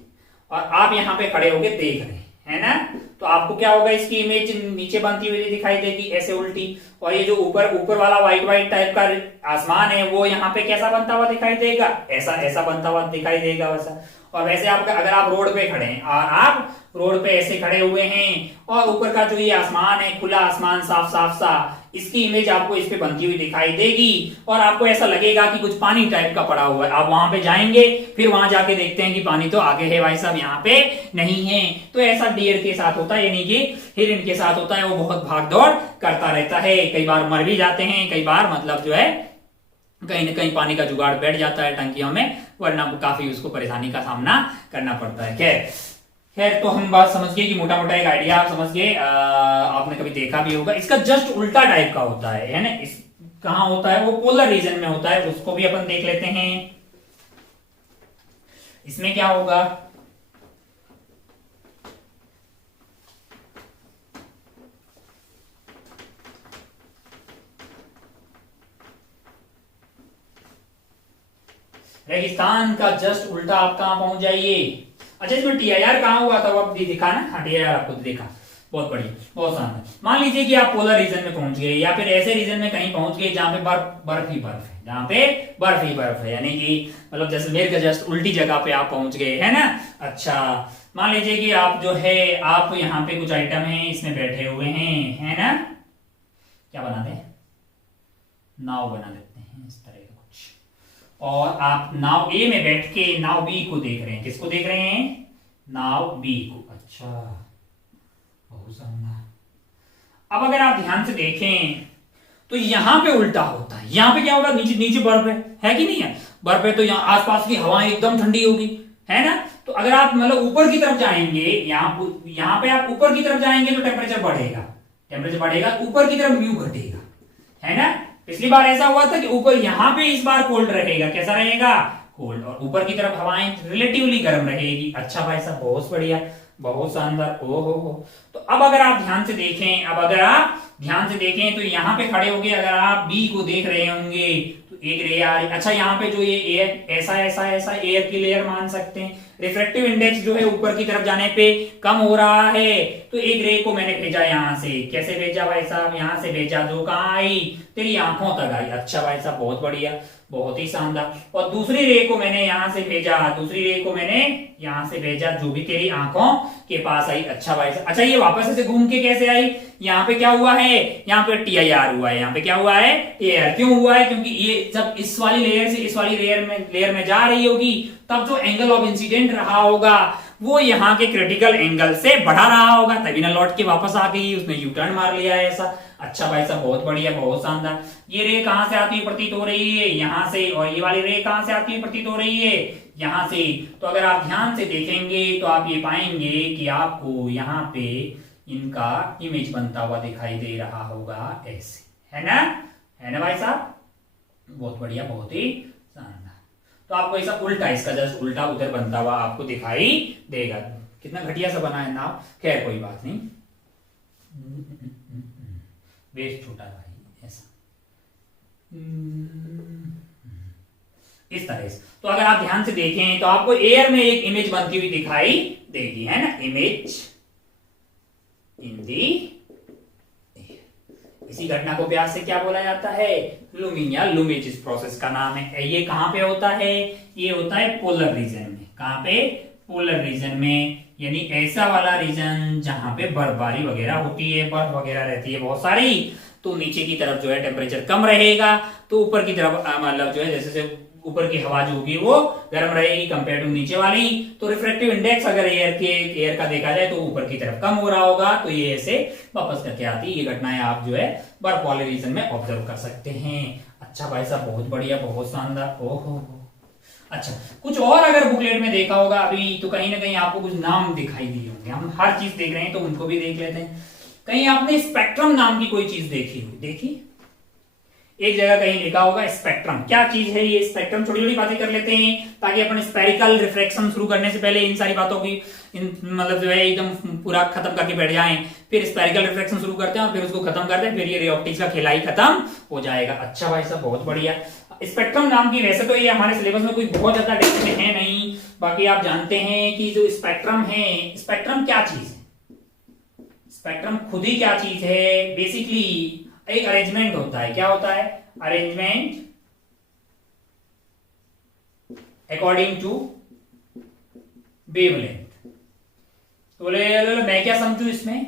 और आप यहाँ पे खड़े होके देख रहे हैं, है ना, तो आपको क्या होगा, इसकी इमेज नीचे बनती हुई दिखाई देगी ऐसे उल्टी, और ये जो ऊपर वाला व्हाइट व्हाइट टाइप का आसमान है वो यहाँ पे कैसा बनता हुआ दिखाई देगा, ऐसा ऐसा बनता हुआ दिखाई देगा वैसा। और वैसे आप अगर आप रोड पे खड़े हैं और आप रोड पे ऐसे खड़े हुए हैं और ऊपर का जो ये आसमान है, खुला आसमान साफ साफ सा, इसकी इमेज आपको इस पे बनती हुई दिखाई देगी, और आपको ऐसा लगेगा कि कुछ पानी टाइप का पड़ा हुआ है। आप वहां पे जाएंगे, फिर वहां जाके देखते हैं कि पानी तो आगे है भाई साहब, यहाँ पे नहीं है। तो ऐसा डियर के साथ होता है, यानी कि हिरन के साथ होता है, वो बहुत भाग दौड़ करता रहता है, कई बार मर भी जाते हैं, कई बार मतलब जो है कहीं न कहीं पानी का जुगाड़ बैठ जाता है टंकियों में, वरना काफी उसको परेशानी का सामना करना पड़ता है। खैर तो हम बात समझ गए कि मोटा मोटा एक आइडिया आप समझ गए, आपने कभी देखा भी होगा। इसका जस्ट उल्टा टाइप का होता है ना, इस कहां होता है, वो पोलर रीजन में होता है, उसको भी अपन देख लेते हैं। इसमें क्या होगा, रेगिस्तान का जस्ट उल्टा आप कहां पहुंच जाइए। अच्छा इसमें टीआईआर कहां हुआ था, वो आप दिखा ना, हाँ टीआईआर आपको देखा, बहुत बढ़िया, बहुत शानदार। मान लीजिए कि आप पोलर रीजन में पहुंच गए, या फिर ऐसे रीजन में कहीं पहुंच गए जहां पे बर्फ ही बर्फ है, जहां पे बर्फ ही बर्फ है, यानी कि मतलब जैसलमेर के जस्ट उल्टी जगह पे आप पहुंच गए, है ना। अच्छा मान लीजिए कि आप जो है, आप यहाँ पे कुछ आइटम है, इसमें बैठे हुए हैं, है ना, क्या बनाते हैं, नाव बना देते हैं इस तरह का कुछ, और आप नाव ए में बैठ के नाव बी को देख रहे हैं। किसको देख रहे हैं, नाव बी को। अच्छा बहुत शानदार। अब अगर आप ध्यान से देखें तो यहां पे उल्टा होता है, यहां पे क्या होगा, नीचे नीचे बर्फ है कि नहीं है, बर्फ है तो यहाँ आसपास की हवाएं एकदम ठंडी होगी, है ना। तो अगर आप मतलब ऊपर की तरफ जाएंगे, यहाँ पे आप ऊपर की तरफ जाएंगे तो टेम्परेचर बढ़ेगा, ऊपर की तरफ म्यू घटेगा, है ना। पिछली बार ऐसा हुआ था कि ऊपर यहाँ पे इस बार कोल्ड रहेगा, कैसा रहेगा, कोल्ड, और ऊपर की तरफ हवाएं रिलेटिवली गर्म रहेगी। अच्छा भाई साहब बहुत बढ़िया, बहुत शानदार। ओहो, तो अब अगर आप ध्यान से देखें, तो यहाँ पे खड़े होंगे, अगर आप बी को देख रहे होंगे तो एक रे आ रही। अच्छा यहाँ पे जो ये एयर ऐसा एयर की लेयर मान सकते हैं, रिफ्रैक्टिव इंडेक्स जो है ऊपर की तरफ जाने पे कम हो रहा है, तो एक रे को मैंने भेजा यहाँ से, कैसे भेजा भाई साहब, यहाँ से भेजा, जो कहाँ आई, तेरी आंखों तक आई। अच्छा भाई साहब बहुत बढ़िया, बहुत ही शानदार। और दूसरी रे को मैंने यहाँ से भेजा, जो भी तेरी आंखों के पास आई। अच्छा भाई साहब, अच्छा ये वापस से घूम के कैसे आई, यहाँ पे क्या हुआ है, यहाँ पे टीआईआर हुआ है, यहाँ पे क्या हुआ है, टीआईआर क्यों हुआ है, क्योंकि ये जब इस वाली लेयर से इस वाली लेयर में जा रही होगी, तब जो एंगल ऑफ इंसिडेंट रहा होगा वो यहाँ के क्रिटिकल एंगल से बढ़ा रहा होगा, तभी ना लौट के वापस आ गई, उसने यू टर्न मार लिया है ऐसा। अच्छा भाई साहब बहुत बढ़िया, बहुत शानदार। ये रे कहां से आती हुई प्रतीत हो रही है, यहाँ से, और ये वाली रे कहां से आती हुई प्रतीत हो रही है, यहाँ से। तो अगर आप ध्यान से देखेंगे तो आप ये पाएंगे कि आपको यहाँ पे इनका इमेज बनता हुआ दिखाई दे रहा होगा ऐसे, है ना भाई साहब, बहुत बढ़िया, बहुत ही शानदार। तो आपको ऐसा उल्टा, इसका जस्ट उल्टा उधर बनता हुआ आपको दिखाई देगा। कितना घटिया सा बना है नाव, खैर कोई बात नहीं, वेस्ट छोटा भाई ऐसा, इस तरह से। तो अगर आप ध्यान से देखें तो आपको एयर में एक इमेज बनती हुई दिखाई देगी, है ना, इमेज इन दी। इसी घटना को प्यार से क्या बोला जाता है, लूमिंग या लूमेज, इस प्रोसेस का नाम है। ये कहां पे होता है, ये होता है पोलर रीजन में। कहां पे, पोलर रीजन में, यानी ऐसा वाला रीजन जहां पे बर्फबारी वगैरह होती है, बर्फ वगैरह रहती है बहुत सारी, तो नीचे की तरफ जो है टेम्परेचर कम रहेगा, तो ऊपर की तरफ मतलब जो है जैसे ऊपर की हवा जो होगी वो गर्म रहेगी कंपेयर टू नीचे वाली। तो रिफ्रैक्टिव इंडेक्स अगर एयर का देखा जाए तो ऊपर की तरफ कम हो रहा होगा, तो ये ऐसे वापस करके आती है। ये घटनाएं आप जो है बर्फ वाले रीजन में ऑब्जर्व कर सकते हैं। अच्छा भाई साहब बहुत बढ़िया, बहुत शानदार। ओहो अच्छा, कुछ और अगर बुकलेट में देखा होगा अभी तो कहीं ना कहीं आपको कुछ नाम दिखाई दिए होंगे। हम हर चीज देख रहे हैं तो उनको भी देख लेते हैं। कहीं आपने स्पेक्ट्रम नाम की कोई चीज देखी होगी? देखी, एक जगह कहीं लिखा होगा स्पेक्ट्रम। क्या चीज है ये स्पेक्ट्रम? छोटी छोटी बातें कर लेते हैं ताकि अपन स्पेरिकल रिफ्रैक्शन शुरू करने से पहले इन सारी बातों की मतलब जो है एकदम पूरा खत्म करके बैठ जाएं, फिर स्पेरिकल रिफ्रैक्शन शुरू करते हैं और फिर उसको खत्म करते हैं, फिर ये रे ऑप्टिक्स का खेला ही खत्म हो जाएगा। अच्छा भाई साहब, बहुत बढ़िया। स्पेक्ट्रम नाम की, वैसे तो ये हमारे सिलेबस में कोई बहुत ज्यादा डेफिनेशन है नहीं, बाकी आप जानते हैं कि जो स्पेक्ट्रम है, स्पेक्ट्रम क्या चीज है? स्पेक्ट्रम खुद ही क्या चीज है? बेसिकली एक अरेंजमेंट होता है। क्या होता है? Arrangement according to wavelength. तो बोले मैं क्या समझू इसमें?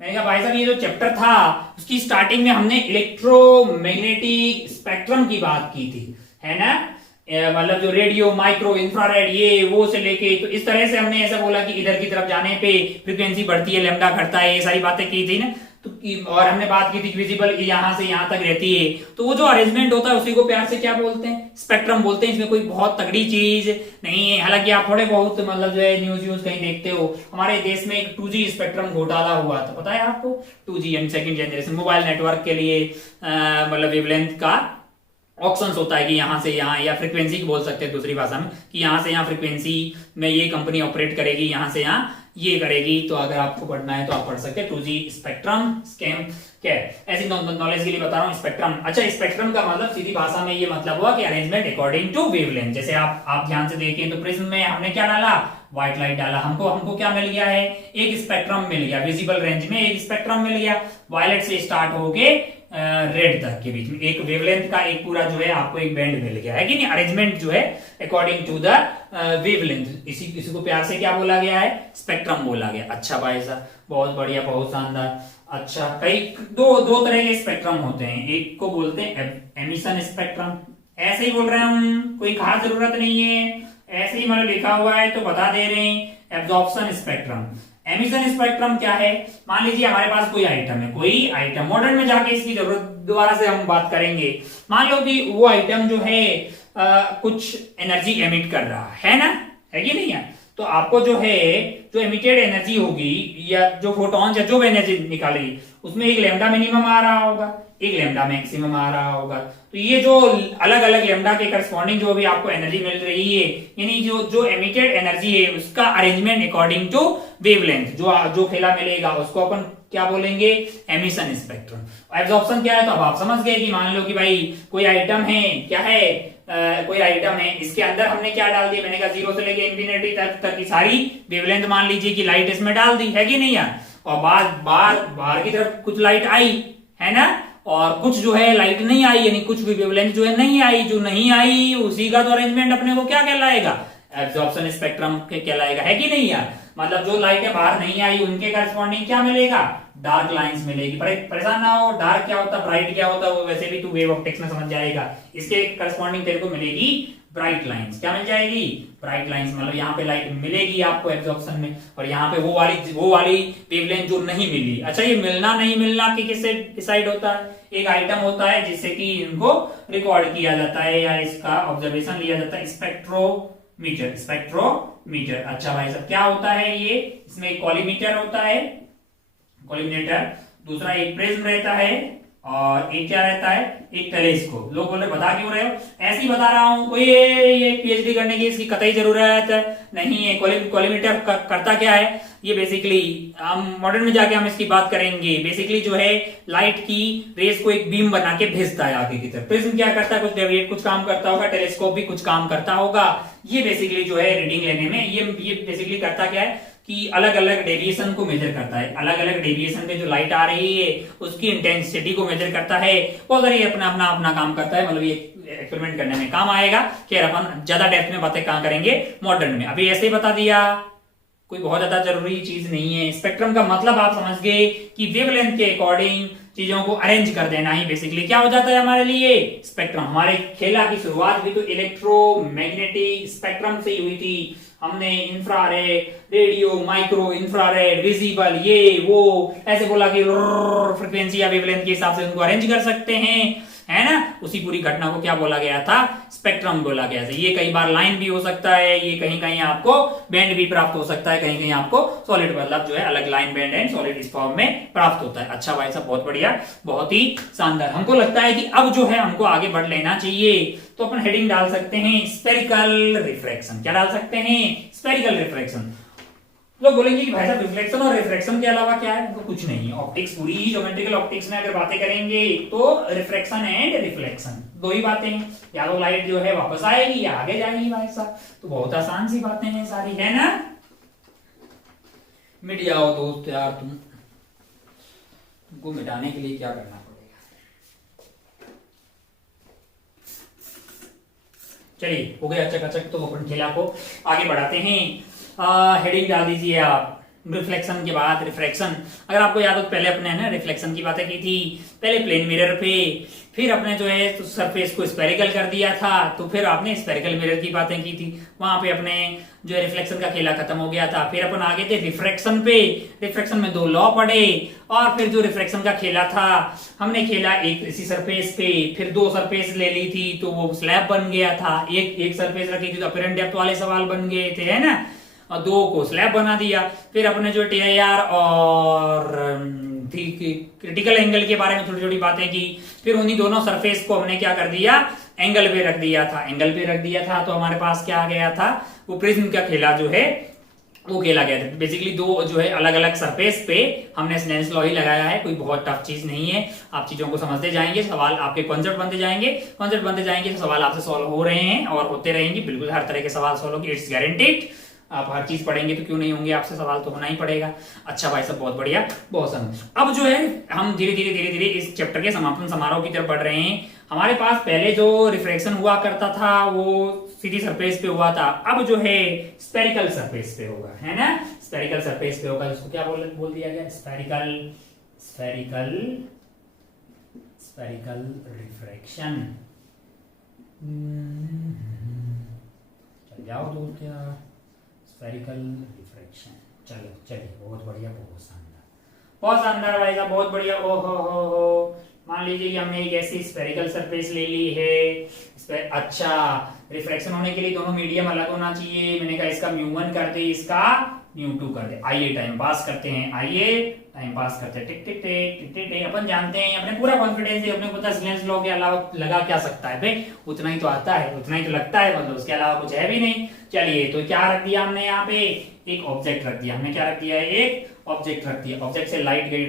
मैंने कहा भाई साहब ये जो चैप्टर था उसकी स्टार्टिंग में हमने इलेक्ट्रोमैग्नेटिक स्पेक्ट्रम की बात की थी, है ना? मतलब जो रेडियो, माइक्रो, इंफ्रारेड, ये वो से लेके, तो इस तरह से हमने ऐसा बोला कि इधर की तरफ जाने पे फ्रीक्वेंसी बढ़ती है, लैम्डा घटता है, ये सारी बातें की थी ना। तो और हमने बात की थी विजिबल यहां से यहां तक रहती है, तो वो जो अरेंजमेंट होता है उसी को प्यार से क्या बोलते हैं? स्पेक्ट्रम बोलते हैं। इसमें कोई बहुत तगड़ी चीज नहीं है। हालांकि आप थोड़े बहुत मतलब जो है न्यूज कहीं देखते हो, हमारे देश में एक 2G स्पेक्ट्रम घोटाला हुआ था, पता है आपको? 2G and second generation mobile network के लिए मतलब वेवलेंथ का ऑप्शंस होता है कि यहां से यहां, या फ्रीक्वेंसी बोल सकते हैं दूसरी भाषा में, कि यहां से यहां फ्रीक्वेंसी में ये कंपनी ऑपरेट करेगी, यहां से यहां ये करेगी। तो अगर आपको पढ़ना है तो आप पढ़ सकते हैं 2G स्पेक्ट्रम स्कैम। क्या ऐसी नॉलेज के लिए बता रहा हूँ स्पेक्ट्रम। अच्छा, स्पेक्ट्रम का मतलब सीधी भाषा में ये मतलब हुआ कि अरेंजमेंट अकॉर्डिंग टू वेवलेंथ। जैसे आप ध्यान से देखें तो प्रिज्म में हमने क्या डाला? व्हाइट लाइट डाला। हमको क्या मिल गया है? एक स्पेक्ट्रम मिल गया। विजिबल रेंज में एक स्पेक्ट्रम मिल गया, वायलेट से स्टार्ट होके रेड तक के बीच में एक वेवलेंथ का एक पूरा जो है आपको एक बैंड मिल गया है कि नहीं? अरेंजमेंट जो है अकॉर्डिंग टू द वेवलेंथ, इसी को प्यार से क्या बोला गया है? स्पेक्ट्रम बोला गया। अच्छा भाई साहब, बहुत बढ़िया, बहुत शानदार। अच्छा, कई दो तरह के स्पेक्ट्रम होते हैं। एक को बोलते हैं एमिशन स्पेक्ट्रम, ऐसे ही बोल रहा हूं, कोई खास जरूरत नहीं है, ऐसे ही मतलब लिखा हुआ है तो बता दे रहे हैं। Absorption spectrum. एमिशन स्पेक्ट्रम क्या है? मान लीजिए हमारे पास कोई आइटम है, कोई आइटम, मॉडर्न में जाके इसकी जरूरत दोबारा से हम बात करेंगे। मान लो कि वो आइटम जो है कुछ एनर्जी एमिट कर रहा है ना, है कि नहीं है? तो आपको जो है जो एमिटेड एनर्जी होगी या जो फोटॉन या जो भी एनर्जी निकालेगी उसमें एक लैम्डा मिनिमम आ रहा होगा, एक लैम्डा मैक्सिमम आ रहा होगा। तो ये जो अलग अलग लैम्डा के करस्पॉन्डिंग जो भी आपको एनर्जी मिल रही है, यानी जो एमिटेड एनर्जी है उसका अरेंजमेंट अकॉर्डिंग टू वेवलेंथ, जो खेला मिलेगा उसको अपन क्या बोलेंगे? Emission spectrum. एब्जॉर्प्शन क्या है? तो अब आप समझ गए कि मान लो कि भाई कोई आइटम है, क्या है? कोई आइटम है, इसके अंदर हमने क्या डाल दिया? मैंने कहा 0 से लेके इंफिनिटी तक की सारी वेवलेंथ मान लीजिए कि लाइट इसमें डाल दी, है कि नहीं यार? और बाहर की तरफ कुछ लाइट आई, है ना? और कुछ जो है लाइट नहीं आई, यानी कुछ भी वेवलेंथ जो है नहीं आई। जो नहीं आई उसी का तो अरेंजमेंट अपने को क्या कहलाएगा? एब्जॉर्प्शन स्पेक्ट्रम के कहलाएगा, है कि नहीं यार? मतलब जो लाइटें बाहर नहीं आई उनके करस्पॉन्डिंग क्या मिलेगा? डार्क लाइंस मिलेगी। परेशान ना हो, डार्क क्या होता है, ब्राइट क्या होता है, वो वैसे भी तू वेव ऑप्टिक्स में समझ जाएगा। इसके करस्पॉन्डिंग तेरे को मिलेगी ब्राइट लाइंस। क्या मिल जाएगी? Bright lines. मतलब यहाँ पे लाइट मिलेगी आपको एब्जॉर्प्शन में, और यहाँ पे वो वाली वेवलेंथ जो नहीं मिली। अच्छा, ये मिलना नहीं मिलना किससे डिसाइड होता है? एक आइटम होता है जिससे कि इनको रिकॉर्ड किया जाता है या इसका ऑब्जर्वेशन लिया जाता है, स्पेक्ट्रोमीटर। स्पेक्ट्रोमीटर। अच्छा भाई साहब, क्या होता है ये? इसमें एक कॉलीमीटर होता है, कॉलीमिनेटर, दूसरा एक प्रिज्म रहता है, और एक क्या रहता है? एक टेलीस्कोप। लोग बोले बता क्यों रहे हो? ऐसे ही बता रहा हूं, कोई ये पीएचडी करने की इसकी कतई जरूरत नहीं है। कॉलीमीटर करता क्या है? ये बेसिकली हम मॉडर्न में जाके हम इसकी बात करेंगे। बेसिकली जो है लाइट की रेस को एक बीम बना के भेजता है आगे की तरफ। प्रिज्म क्या करता है? कुछ डेविएट, कुछ काम करता होगा। टेलीस्कोप भी कुछ काम करता होगा। ये बेसिकली जो है रीडिंग लेने में ये बेसिकली करता क्या है कि अलग अलग डेविएशन को मेजर करता है। अलग अलग डेविएशन पे जो लाइट आ रही है उसकी इंटेंसिटी को मेजर करता है। बहुत सारी अपना काम करता है। मतलब ये एक्सपेरिमेंट करने में काम आएगा। खैर, अपन ज्यादा डेप्थ में बातें कहां करेंगे? मॉडर्न में। अभी ऐसे ही बता दिया, कोई बहुत ज्यादा जरूरी चीज नहीं है। स्पेक्ट्रम का मतलब आप समझ गए कि वेवलेंथ के अकॉर्डिंग चीजों को अरेंज कर देना ही बेसिकली क्या हो जाता है हमारे लिए? स्पेक्ट्रम। हमारे खेला की शुरुआत भी तो इलेक्ट्रोमैग्नेटिक स्पेक्ट्रम से ही हुई थी। हमने infrared, radio, micro, infrared, visible, ये वो ऐसे बोला कि फ्रीक्वेंसी या वेवलेंथ के हिसाब से उनको अरेंज कर सकते हैं। है ना। उसी पूरी घटना को क्या बोला गया था, स्पेक्ट्रम बोला गया था। ये कई बार लाइन भी हो सकता है, ये कहीं कहीं आपको बैंड भी प्राप्त हो सकता है, कहीं कहीं आपको सॉलिड मतलब जो है अलग लाइन बैंड एंड सॉलिड इस फॉर्म में प्राप्त होता है। अच्छा भाई साहब बहुत बढ़िया, बहुत ही शानदार। हमको लगता है कि अब जो है हमको आगे बढ़ लेना चाहिए, तो अपन हेडिंग डाल सकते हैं स्फेरिकल रिफ्रैक्शन। क्या डाल सकते हैं, स्फेरिकल रिफ्रैक्शन। लोग बोलेंगे कि भाई साहब रिफ्लेक्शन और रिफ्रैक्शन के अलावा क्या है, तो कुछ नहीं है। ऑप्टिक्स पूरी ही ज्योमेट्रिकल ऑप्टिक्स में अगर बातें करेंगे तो रिफ्रैक्शन एंड रिफ्लेक्शन दो ही बातें हैं, या तो लाइट जो है वापस आएगी या आगे जाएगी भाई साहब। तो बहुत आसान सी बातें हैं सारी, है ना। मिट जाओ दोस्त यार, तुमको मिटाने के लिए क्या करना पड़ेगा। चलिए हो गया चकाचक, तो अपन खेला को आगे बढ़ाते हैं। हेडिंग डाल दीजिए आप, रिफ्लेक्शन के बाद रिफ्रैक्शन। अगर आपको याद हो पहले अपने है ना रिफ्लेक्शन की बातें की थी, पहले प्लेन मिरर पे, फिर अपने जो है तो सरफेस को स्फेरिकल कर दिया था, तो फिर आपने स्फेरिकल मिरर की बातें की थी, वहां पे अपने जो है रिफ्लेक्शन का खेला खत्म हो गया था। फिर अपन आगे थे रिफ्रैक्शन पे, रिफ्रैक्शन में दो लॉ पढ़े, और फिर जो रिफ्रैक्शन का खेला था हमने खेला एक इसी सरफेस पे, फिर दो सरफेस ले ली थी तो वो स्लैब बन गया था, एक सरफेस रखी थी तो अपरेंट डेप्थ वाले सवाल बन गए थे, है ना, और दो को स्लैब बना दिया। फिर अपने जो TIR और क्रिटिकल एंगल के बारे में छोटी छोटी बातें की। फिर उन्हीं दोनों सरफेस को हमने क्या कर दिया, एंगल पे रख दिया था। एंगल पे रख दिया था तो हमारे पास क्या आ गया था, वो प्रिज्म का खेला जो है वो खेला गया था। बेसिकली दो जो है अलग अलग सरफेस पे हमने स्नेल्स लॉ ही लगाया है, कोई बहुत टफ चीज नहीं है। आप चीजों को समझते जाएंगे, सवाल आपके कॉन्सेप्ट बनते जाएंगे, कॉन्सेप्ट बनते जाएंगे तो सवाल आपसे सॉल्व हो रहे हैं और होते रहेंगे। बिल्कुल हर तरह के सवाल सॉल्व होंगे, इट्स गारंटीड। आप हर चीज पढ़ेंगे तो क्यों नहीं होंगे, आपसे सवाल तो होना ही पड़ेगा। अच्छा भाई सब बहुत बढ़िया, बहुत समझ। अब जो है हम धीरे धीरे इस चैप्टर के समापन समारोह की तरफ बढ़ रहे हैं। हमारे पास पहले जो रिफ्रैक्शन हुआ करता था वो सीधी सरफेस पे हुआ था, अब जो है स्फेरिकल सरफेस पे होगा, है ना, स्फेरिकल सरफेस पे होगा, जिसको क्या बोल दिया गया, स्फेरिकल स्फेरिकल स्फेरिकल रिफ्रैक्शन। चल जाओ दोस्त यार, स्फेरिकल रिफ्रैक्शन। चलो चलिए बहुत बढ़िया, बहुत शानदार, बहुत शानदार भाई साहब, बहुत बढ़िया। ओ हो, मान लीजिए कि हमने एक ऐसी स्फेरिकल सरफेस ले ली है। अच्छा, रिफ्रैक्शन होने के लिए दोनों मीडियम अलग होना चाहिए। मैंने कहा इसका μ1 कर दे, इसका μ2 कर दे। आइए टाइम पास करते हैं, आइए टाइम पास करते हैं। टिक टिक टिक टिक टिक टिक। अपन जानते हैं, अपने पूरा कॉन्फिडेंस है, अपने पता स्नेल्स लॉ के अलावा लगा क्या सकता है भाई, उतना ही तो आता है, उतना ही तो लगता है, मतलब उसके अलावा कुछ है भी नहीं। चलिए तो क्या रख दिया हमने यहाँ पे, एक ऑब्जेक्ट रख दिया। हमने क्या रख दिया है, एक ऑब्जेक्ट रख दिया। ऑब्जेक्ट से लाइट गई,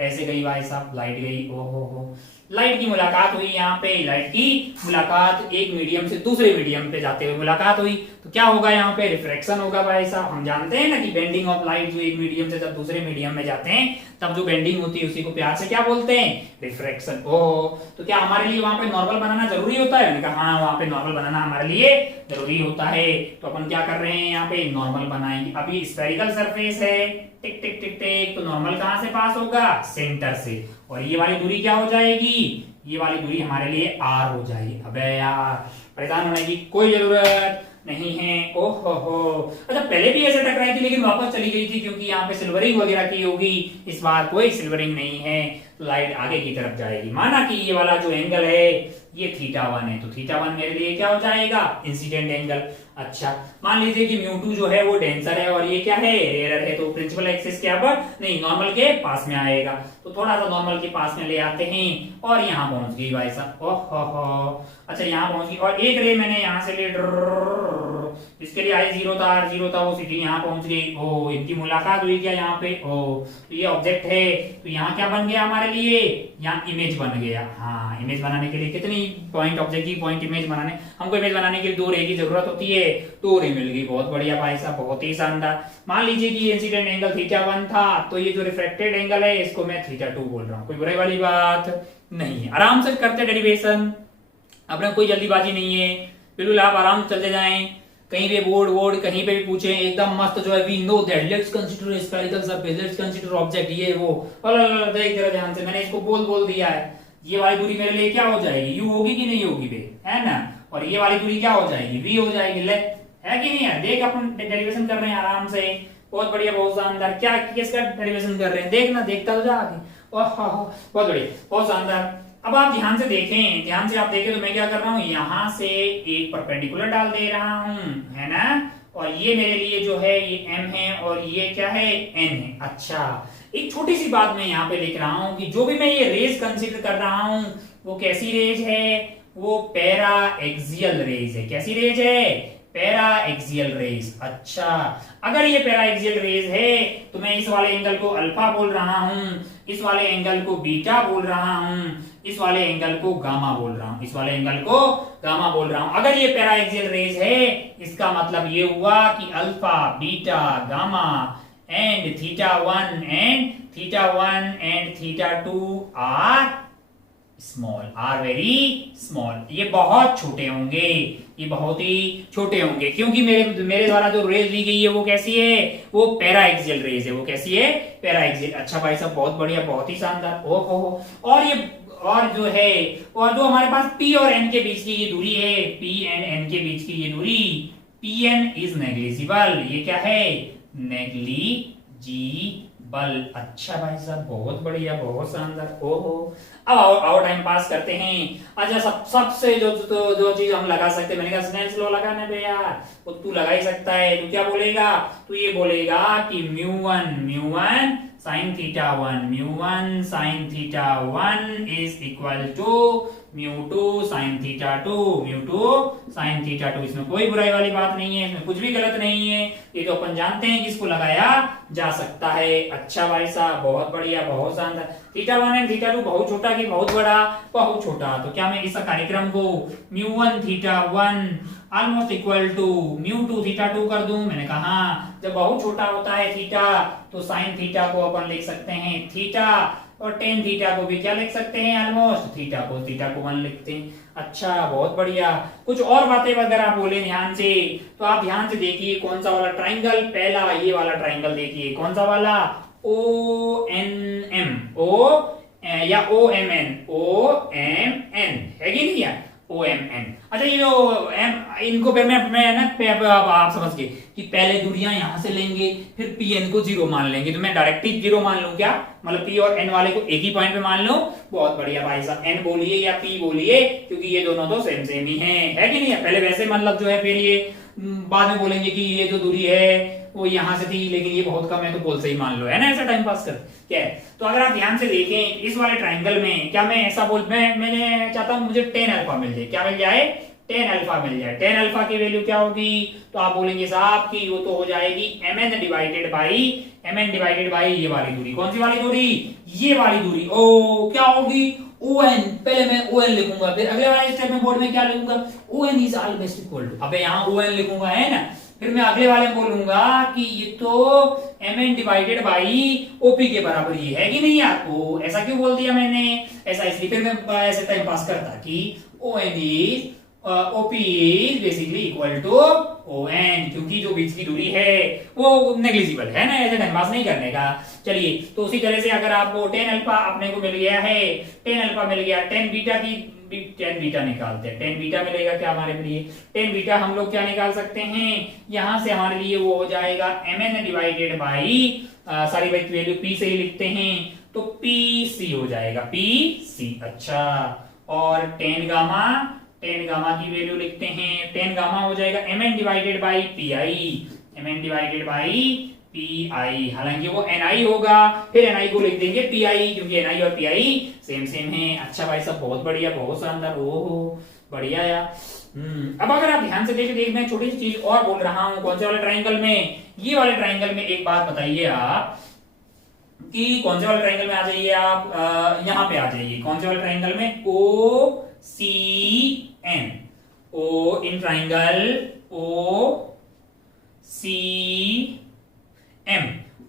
ऐसे गई भाई साहब, लाइट गई। ओहो, लाइट की मुलाकात हुई यहाँ पे, लाइट की मुलाकात एक मीडियम से दूसरे मीडियम पे जाते हुए मुलाकात हुई, तो क्या होगा यहाँ पे, रिफ्रैक्शन होगा भाई साहब। हम जानते हैं ना कि बेंडिंग ऑफ लाइट जो एक मीडियम से जब दूसरे मीडियम में जाते हैं तब जो बेंडिंग होती है उसी को प्यार से क्या बोलते हैं, रिफ्रैक्शन। ओह, तो क्या हमारे लिए वहां पे नॉर्मल बनाना जरूरी होता है? मैंने कहा हाँ, वहां पे नॉर्मल बनाना हमारे लिए जरूरी होता है। तो अपन क्या कर रहे हैं, यहाँ पे नॉर्मल बनाएंगे। अभी स्फेरिकल सरफेस है, टिक टिक टिक टिक, तो नॉर्मल कहां से पास होगा, सेंटर से। और ये वाली दूरी क्या हो जाएगी, ये वाली दूरी हमारे लिए R हो जाएगी। अबे यार परेशान होने की कोई जरूरत नहीं है। ओहो हो, अच्छा पहले भी ऐसे टकराई थी लेकिन वापस चली गई थी क्योंकि यहाँ पे सिल्वरिंग वगैरह की होगी। इस बार कोई सिल्वरिंग नहीं है, तो लाइट आगे की तरफ जाएगी। माना कि ये वाला जो एंगल है ये θ1 है, तो θ1 मेरे लिए क्या हो जाएगा, इंसिडेंट एंगल। अच्छा मान लीजिए कि μ2 जो है वो डेंसर है और ये क्या है, रेयर है, तो प्रिंसिपल एक्सिस के अब नहीं नॉर्मल के पास में आएगा। तो थोड़ा सा नॉर्मल के पास में ले आते हैं और यहाँ पहुंच गई भाई साहब। ओहो, अच्छा यहाँ पहुंच गई और एक रे मैंने यहाँ से ले, इसके लिए I0 था, R0 था, वो सीधी यहाँ पहुंच गई। ओ, इनकी मुलाकात हुई क्या यहाँ पे। ओ, तो ये ऑब्जेक्ट है, तो यहाँ क्या बन गया हमारे लिए, यहाँ इमेज बन गया। हाँ, इमेज बनाने के लिए कितनी पॉइंट ऑब्जेक्ट की पॉइंट इमेज बनाने, हमको इमेज बनाने के लिए 2 रे की जरूरत होती है, 2 रे मिल गई। बहुत बढ़िया भाई साहब, बहुत ही शानदार। मान लीजिए कि इंसिडेंट एंगल θ1 था, तो ये जो रिफ्लेक्टेड एंगल है इसको मैं θ2 बोल रहा हूँ। कोई बुराई वाली बात नहीं है, आराम से करते डेरिवेशन, अपने कोई जल्दीबाजी नहीं है, बिल्कुल आप आराम से चलते जाएं। कहीं पे बोर्ड कहीं पे भी पूछे एकदम मस्त जो है, we know that, let's consider spherical surface, let's consider object, ये वो देख जरा ध्यान से, मैंने इसको बोल दिया है। ये वाली दूरी मेरे लिए क्या हो जाएगी, यू होगी कि नहीं होगी बे, है ना, और ये वाली दूरी क्या हो जाएगी, वी हो जाएगी। ले है कि नहीं है, देख अपन डेरिवेशन कर रहे हैं आराम से, बहुत बढ़िया, बहुत शानदार। क्या किसका डेरिवेशन कर रहे हैं, देखना, देखता तो जा आगे। ओह बहुत बढ़िया, बहुत शानदार। अब आप ध्यान से देखें, ध्यान से आप देखें तो मैं क्या कर रहा हूं, यहां से एक परपेंडिकुलर डाल दे रहा हूं, है ना, और ये मेरे लिए जो है ये m है और ये क्या है n है। अच्छा, एक छोटी सी बात मैं यहाँ पे लिख रहा हूं कि जो भी मैं ये रेज कंसीडर कर रहा हूं वो कैसी रेज है, वो पैरा एक्सियल रेज है। कैसी रेज है, पैरा एक्सियल रेज। अच्छा, अगर ये पैरा एक्सियल रेज है तो मैं इस वाले एंगल को अल्फा बोल रहा हूं, इस वाले एंगल को बीटा बोल रहा हूं, इस वाले एंगल को गामा बोल रहा हूं, इस वाले एंगल को गामा बोल रहा हूं। अगर ये पैरा एक्सियल रेज है इसका मतलब ये हुआ कि alpha, beta, gamma and theta 1 and theta 2 are small, are very small. ये बहुत छोटे होंगे, ये बहुत ही छोटे होंगे, क्योंकि मेरे द्वारा जो रेज दी गई है वो कैसी है, वो पैरा एक्सियल रेज है। वो कैसी है, पैरा एक्सियल। अच्छा भाई साहब, बहुत बढ़िया, बहुत ही शानदार। ओहो, और ये और जो है, और जो हमारे पास P और N के बीच की ये दूरी है, P एंड N के बीच की ये दूरी, Pn इज नेग्लिजिबल। ये क्या है, नेग्लिजिबल। अच्छा भाई साहब, बहुत बढ़िया, बहुत शानदार। ओहो, अब आओ टाइम पास करते हैं। अच्छा, सबसे जो चीज हम लगा सकते हैं, मैंने कहा स्नेल्स लॉ लगाने पे यार, वो तू लगा ही सकता है। तू क्या बोलेगा, तू ये बोलेगा कि mu one sine theta 1 is equal to mu two sine theta 2। इसमें कोई बुराई वाली बात नहीं है, इसमें कुछ भी गलत नहीं है। ये तो अपन जानते हैं कि इसको लगाया जा सकता है। अच्छा भाई साहब, बहुत बढ़िया, बहुत शानदार। थीटा 1 एंड थीटा 2 बहुत छोटा कि बहुत बड़ा, बहुत छोटा। तो क्या मैं इस कार्यक्रम को mu one theta 1 almost equal to mu two theta 2 कर दूं? मैंने कहा जब बहुत छोटा होता है थीटा तो साइन थीटा को अपन लिख सकते हैं थीटा, और टेन थीटा को भी क्या लिख सकते हैं, ऑलमोस्ट थीटा को 1 लिखते हैं। अच्छा, बहुत बढ़िया। कुछ और बातें अगर आप बोले ध्यान से, तो आप ध्यान से देखिए कौन सा वाला ट्राइंगल, पहला ये वाला ट्राइंगल देखिए, कौन सा वाला, ONM, या OMN है कि नहीं यार, OMN। अच्छा, ये जो इनको मैं ना आप समझ गए कि पहले दूरियां यहां से लेंगे, फिर Pn को 0 मान लेंगे। तो मैं डायरेक्ट ही 0 मान लूं क्या, मतलब P और N वाले को एक ही पॉइंट पे मान लूं? बहुत बढ़िया भाई साहब, N बोलिए या P बोलिए, क्योंकि ये दोनों तो सेम ही है कि नहीं है। पहले वैसे मतलब जो है, फिर ये बाद में बोलेंगे कि ये जो दूरी है वो यहां से थी लेकिन ये बहुत कम है, तो बोल से ही मान लो, है ना, ऐसा टाइम पास कर क्या है। तो अगर आप ध्यान से देखें इस वाले ट्राइंगल में, क्या मैं ऐसा मैंने चाहता हूं मुझे 10 अल्फा मिल जाए। क्या मिल जाए, 10 अल्फा मिल जाए। 10 अल्फा की वैल्यू क्या होगी, तो आप बोलेंगे साहब कि वो तो हो जाएगी mn डिवाइडेड बाई ये वाली दूरी। कौन सी वाली दूरी, ये वाली दूरी। ओ क्या होगी, ON। पहले मैं ON लिखूंगा, फिर अगले वाले स्टेप में बोर्ड में क्या लिखूंगा, ON is always equal to, अबे यहाँ ON लिखूंगा, है ना। फिर मैं अगले वाले में बोलूंगा कि ये तो mn डिवाइडेड बाई OP के बराबर ही है कि नहीं यार। ओ ऐसा क्यों बोल दिया मैंने, ऐसा इसलिए फिर मैं ऐसे टाइम पास करता कि ON is OP is basically equal to ON, क्योंकि जो बीच की दूरी है वो नेग्लिजिबल है ना, ऐसे टाइम पास नहीं करने का। चलिए, तो उसी तरह से अगर आपको 10 अल्फा अपने को मिल गया है, 10 अल्फा मिल गया, 10 बीटा की 10 बीटा निकालते हैं। 10 बीटा मिलेगा क्या हमारे लिए, 10 बीटा हम लोग क्या निकाल सकते हैं, यहां से हमारे लिए वो हो जाएगा mn डिवाइडेड बाई सारी वैल्यू P से ही लिखते हैं, तो PC हो जाएगा, PC। अच्छा, और 10 गामा की वैल्यू लिखते हैं, 10 गामा हो जाएगा mn डिवाइडेड बाई PI, हालांकि वो NI होगा, फिर NI को लिख देंगे PI, क्योंकि NI और PI सेम है। अच्छा भाई साहब, बहुत बढ़िया, बहुत शानदार। ओहो, बढ़िया यार। अब अगर आप ध्यान से देख मैं छोटी सी चीज और बोल रहा हूं, कौन से वाले ट्राइंगल में, ये वाले ट्राइंगल में एक बात बताइए आप कि कौन से वाले ट्राइंगल में आ जाइए आप, यहां पे आ जाइए, कौन से वाले ट्राइंगल में, OCN, O in triangle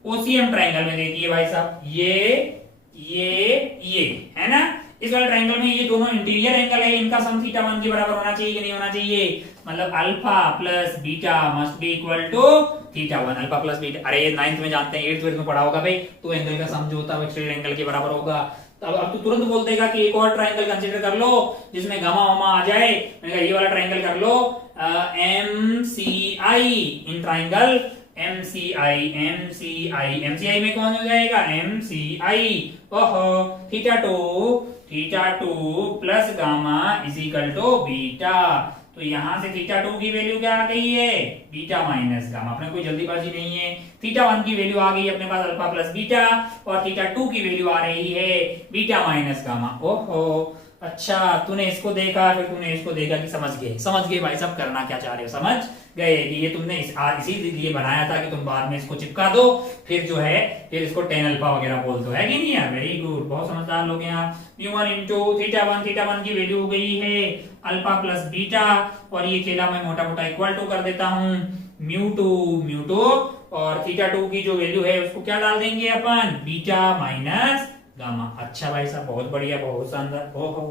OCM triangle में देखिए भाई साहब, ये है ना, इस वाले ट्राइंगल में ये दोनों इंटीरियर एंगल है, इनका सम थीटा 1 के बराबर होना चाहिए कि नहीं होना चाहिए, मतलब alpha plus beta must be equal to theta 1। Alpha plus beta, अरे 9th में जानते हैं, 8th में पढ़ा होगा भाई, तो एंगल का सम जो होता है एक्सट्रीम एंगल के बराबर होगा। तो अब तो तुरंत बोल देगा कि एक और ट्राइंगल कंसीडर कर लो जिसमें गामा वामा आ जाए। मैंने कहा ये वाला ट्राइंगल कर लो, MCI इन ट्राइंगल MCI में कौन हो जाएगा, MCI, ओहो, theta theta two plus gamma is equal to beta. तो यहां से थीटा टू की वैल्यू क्या आ गई है, बीटा माइनस गामा। अपने कोई जल्दीबाजी नहीं है। थीटा वन की वैल्यू आ गई अपने पास अल्फा प्लस बीटा, और थीटा टू की वैल्यू आ रही है बीटा माइनस गामा। ओहो, अच्छा तूने इसको देखा, फिर तूने इसको देखा कि समझ गए भाई साहब करना क्या चाह रहे हो, समझ गए कि ये तुमने इसीलिए बनाया था कि तुम बाद में इसको चिपका दो, फिर जो है फिर इसको टेन अल्फा वगैरह बोल दो, है कि नहीं यार। वेरी गुड, बहुत समझदार लोग हैं आप। म्यू1 इंटू थीटा वन की वैल्यू हो गई है अल्फा प्लस बीटा, और ये खेला मैं मोटा मोटा इक्वल टू कर देता हूं म्यू टू, और थीटा टू की जो वैल्यू है उसको क्या डाल देंगे अपन, बीटा माइनस गामा। अच्छा भाई साहब, बहुत बढ़िया, बहुत शानदार। ओहो,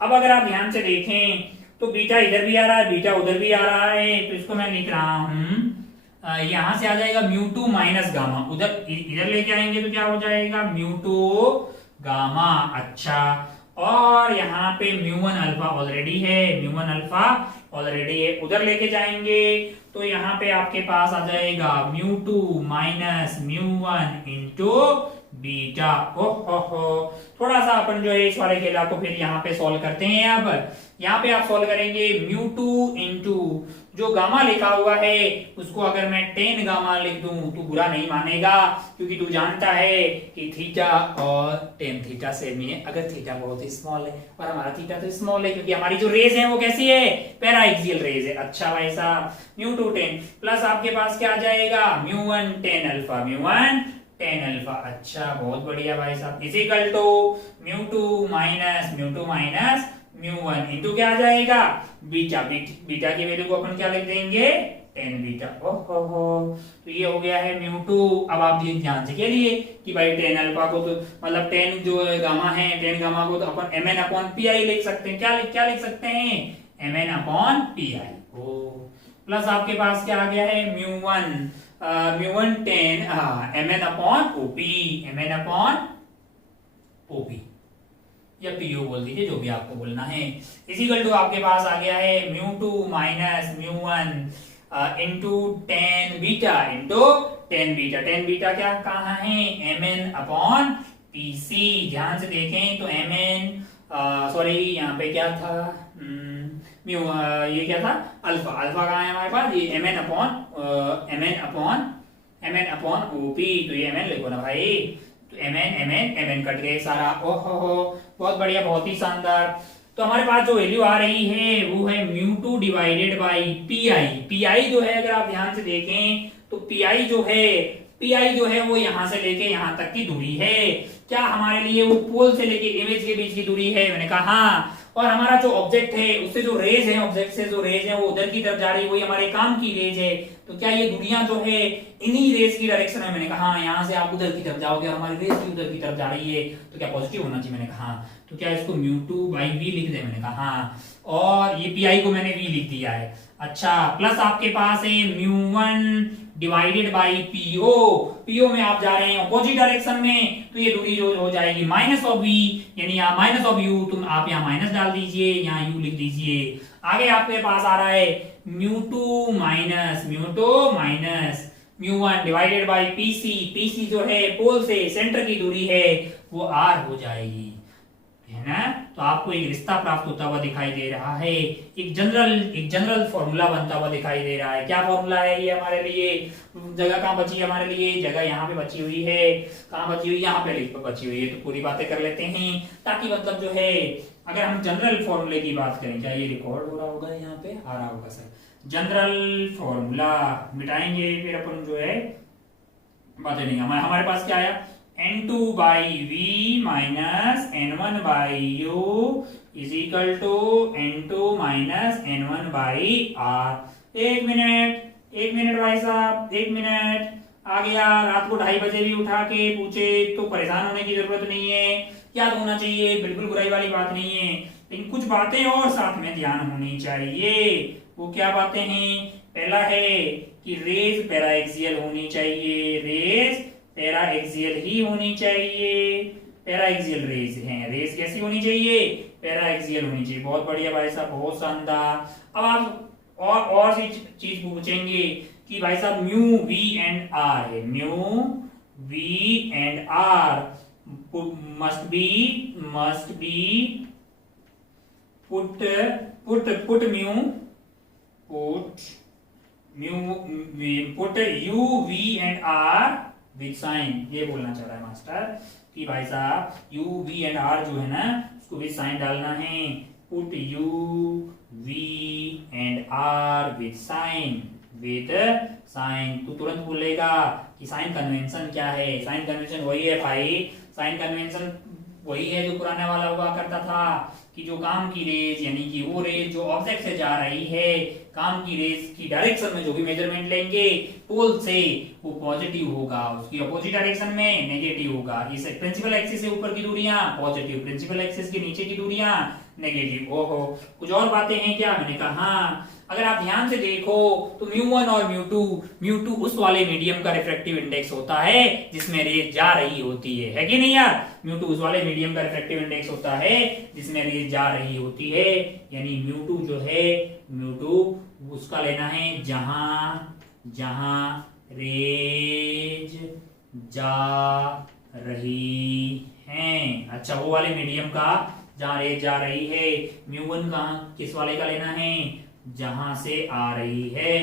अब अगर आप ध्यान से देखें तो बीटा इधर भी आ रहा है, बीटा उधर भी आ रहा है, तो इसको मैं लिख रहा हूं, यहां से आ जाएगा म्यू टू माइनस गामा, उधर इधर लेके आएंगे तो क्या हो जाएगा, म्यू टू गामा। अच्छा, और यहाँ पे म्यू1 अल्फा ऑलरेडी है, म्यू1 अल्फा ऑलरेडी है, उधर लेके जाएंगे तो यहाँ पे आपके पास आ जाएगा mu two minus mu one into beta. ओहो, थोड़ा सा अपन जो है इस वाले खेला को फिर यहाँ पे सॉल्व करते हैं। अब यहाँ पे आप सॉल्व करेंगे म्यू टू इंटू जो गामा लिखा हुआ है उसको अगर मैं 10 गामा लिख दूं तो बुरा नहीं मानेगा, क्योंकि तू जानता है कि थीटा और टेन थीटा सेम ही है, अगर थीटा बहुत ही स्मॉल है और हमारा थीटा तो स्मॉल है, क्योंकि हमारी जो रेज है वो कैसी है, पैराएक्सियल रेज है। अच्छा भाई साहब, म्यू टू 10 प्लस आपके पास क्या आ जाएगा, म्यू1 10 अल्फा, म्यू1 10 अल्फा। अच्छा, बहुत बढ़िया भाई साहब, is equal to mu two minus mu one into क्या आ जाएगा, बीटा। बीटा की वैल्यू को अपन क्या लिख देंगे, 10 बीटा। ओहो, तो ये हो गया है म्यू टू। अब आप ये ध्यान से कह लिए कि भाई 10 अल्फा को तो मतलब 10 जो गामा है, 10 गामा को तो अपन mn अपॉन पी लिख सकते हैं। क्या लिख सकते हैं, mn upon P. O plus आपके पास क्या आ गया है, म्यू1 10 mn अपॉन ओपी, या पीओ बोल दीजिए, जो भी आपको बोलना है। इसीकल टू आपके पास आ गया है mu two minus mu one into 10 beta into 10 beta. 10 beta क्या कहा है, mn अपॉन पीसी। ध्यान से देखें तो mn सॉरी यहाँ पे क्या था, म्यू ये क्या था, अल्फा। अल्फा कहाँ है हमारे पास, ये mn अपॉन ओपी। तो ये mn लिखो ना भाई, तो mn कट गए सारा। ओहो, बहुत बढ़िया, बहुत ही शानदार। तो हमारे पास जो वैल्यू आ रही है वो है mu two divided by P जो है, अगर आप ध्यान से देखें तो पी जो है वो यहां से लेके यहां तक की दूरी है। क्या हमारे लिए वो पोल से लेके इमेज के बीच की दूरी है, मैंने कहा हाँ। और हमारा जो ऑब्जेक्ट है उससे जो रेज है, ऑब्जेक्ट से जो रेज है वो उधर की तरफ जा रही है, वही हमारे काम की रेज है। तो क्या ये दूरियां जो है इन्हीं रेज की डायरेक्शन में, मैंने कहा हाँ, यहाँ से आप उधर की तरफ जाओगे, हमारी रेज की उधर की तरफ जा रही है, तो क्या पॉजिटिव होना चाहिए, मैंने कहा हाँ। तो क्या इसको म्यू टू बाई वी लिख दे, मैंने कहा हाँ, और ये पी को मैंने वी लिख दिया है। अच्छा, प्लस आपके पास है म्यू1 डिवाइडेड बाई पीओ में आप जा रहे हैं अपोजिट डायरेक्शन में, तो ये दूरी जो हो जाएगी माइनस ऑफ वी, यानी यहाँ माइनस ऑफ यू, तुम आप यहाँ माइनस डाल दीजिए, यहाँ यू लिख दीजिए। आगे आपके पास आ रहा है mu two minus mu one divided by PC जो है पोल से सेंटर की दूरी है वो आर हो जाएगी, है ना। तो आपको एक रिश्ता प्राप्त होता हुआ दिखाई दे रहा है, एक जनरल फॉर्मूला बनता हुआ दिखाई दे रहा है। क्या फॉर्मूला है ये हमारे लिए, जगह कहाँ बची है हमारे लिए, जगह यहाँ पे बची हुई है, कहाँ बची हुई, यहाँ पे बची हुई है। तो पूरी बातें कर लेते हैं, ताकि मतलब जो है अगर हम जनरल फॉर्मूले की बात करें, क्या ये रिकॉर्ड हो रहा होगा, यहाँ पे आ रहा होगा सर, जनरल फॉर्मूला मिटाएंगे फिर अपन जो है बातें नहीं। हमारे पास क्या आया, n2 by v minus n1 by u is equal to n2 minus n1 by r। एक मिनट भाई साहब, एक मिनट। आ गया, रात को 2:30 बजे भी उठा के पूछे तो परेशान होने की जरूरत नहीं है, याद होना चाहिए, बिल्कुल बुराई वाली बात नहीं है, लेकिन कुछ बातें और साथ में ध्यान होनी चाहिए। वो क्या बातें हैं, पहला है कि रेज पैराएक्सियल होनी चाहिए, रेज पैराएक्सियल ही होनी चाहिए, पैराएक्सियल रेज हैं, रेज कैसी होनी चाहिए, पैराएक्सियल होनी चाहिए। बहुत बढ़िया भाई साहब, बहुत शानदार। अब आप और सी चीज पूछेंगे कि भाई साहब म्यू वी एंड आर है, mu V and R must be put u v and r with sign। ये बोलना चाह रहा है मास्टर कि भाई साहब u v and r जो है ना उसको विद साइन डालना है। Put u v and r with sign, तू तुरंत बोलेगा कि साइन कन्वेंशन क्या है। साइन कन्वेंशन वही है भाई, साइन कन्वेंशन वही है जो पुराने वाला हुआ करता था कि जो काम की रेज यानी कि वो रेज जो ऑब्जेक्ट से जा रही है, काम की रेज की डायरेक्शन में जो भी मेजरमेंट लेंगे पोल से वो पॉजिटिव होगा, उसकी अपोजिट डायरेक्शन में नेगेटिव होगा। इस प्रिंसिपल एक्सिस से ऊपर की दूरियां पॉजिटिव, प्रिंसिपल एक्सिस के नीचे की दूरियां नेगेटिव। ओहो, कुछ और बातें हैं क्या? मैंने कहा हाँ। अगर आप ध्यान से देखो तो μ1 और μ2 उस वाले मीडियम का रिफ्रैक्टिव इंडेक्स होता है जिसमें रेज जा रही होती है कि नहीं यार? μ2 उस वाले मीडियम का रिफ्रैक्टिव इंडेक्स होता है जिसमें रेज जा रही होती है, यानी μ2 जो है μ2 उसका लेना है जहां रेज जा रही है। अच्छा, वो वाले मीडियम का जहां रेज जा रही है। μ1 कहाँ किस वाले का लेना है? जहां से आ रही है,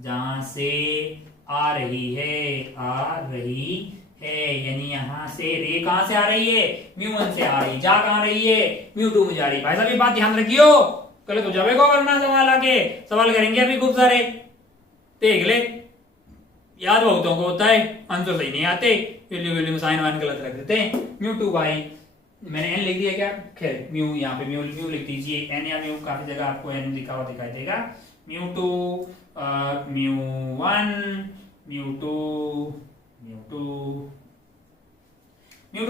जहां से आ रही है, यानी यहां से रे कहां से आ रही है? μ1 से आ रही, जा कहां रही है? μ2 में जा रही। भाई साहब ये बात ध्यान रखियो, कल तो जावे को करना सवाल आके सवाल करेंगे अभी खूब सारे, देख ले। याद बहुतों को होता है, आंसर सही नहीं आते, वैल्यू में साइन वाइन गलत रख देते हैं। μ2 भाई मैंने n लिख दिया क्या? खैर म्यू, यहाँ पे म्यू लिख दीजिए, n या म्यू काफी जगह आपको n लिखा हुआ दिखाई देगा। μ2 μ1 μ2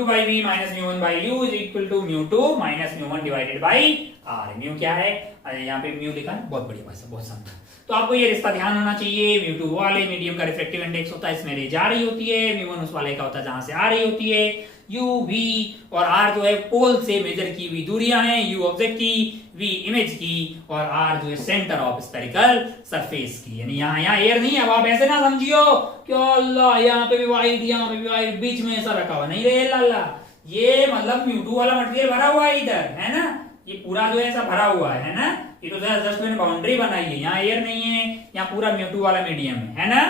by v minus μ1 by u is equal to μ2 minus μ1 divided by r। Mu क्या है? अरे यहाँ पे म्यू लिखा है, बहुत बढ़िया भाई साहब, बहुत शानदार। तो आपको ये रिश्ता ध्यान होना चाहिए। μ2 वाले मीडियम का रिफ्रैक्टिव इंडेक्स होता है, इसमें रेज आ रही होती है। μ1 उस वाले का होता है जहां से आ रही होती है। u v और r जो है पोल से मेजर की हुई दूरियां हैं, u ऑब्जेक्ट की, v इमेज की, और r जो है सेंटर ऑफ स्फेरिकल सरफेस की। यानी यहाँ एयर नहीं है, अब आप ऐसे ना समझियो कि अल्लाह यहाँ पे भी वाइट, यहाँ पे भी वाइट, बीच में ऐसा रखा हुआ नहीं रहे लाला। ये मतलब μ2 वाला मटेरियल भरा हुआ है इधर, है ना? ये पूरा जो है ऐसा भरा हुआ है ना? ये तो जस्ट मैंने बाउंड्री बनाई है, यहाँ एयर नहीं है, यहाँ पूरा μ2 वाला मीडियम है ना?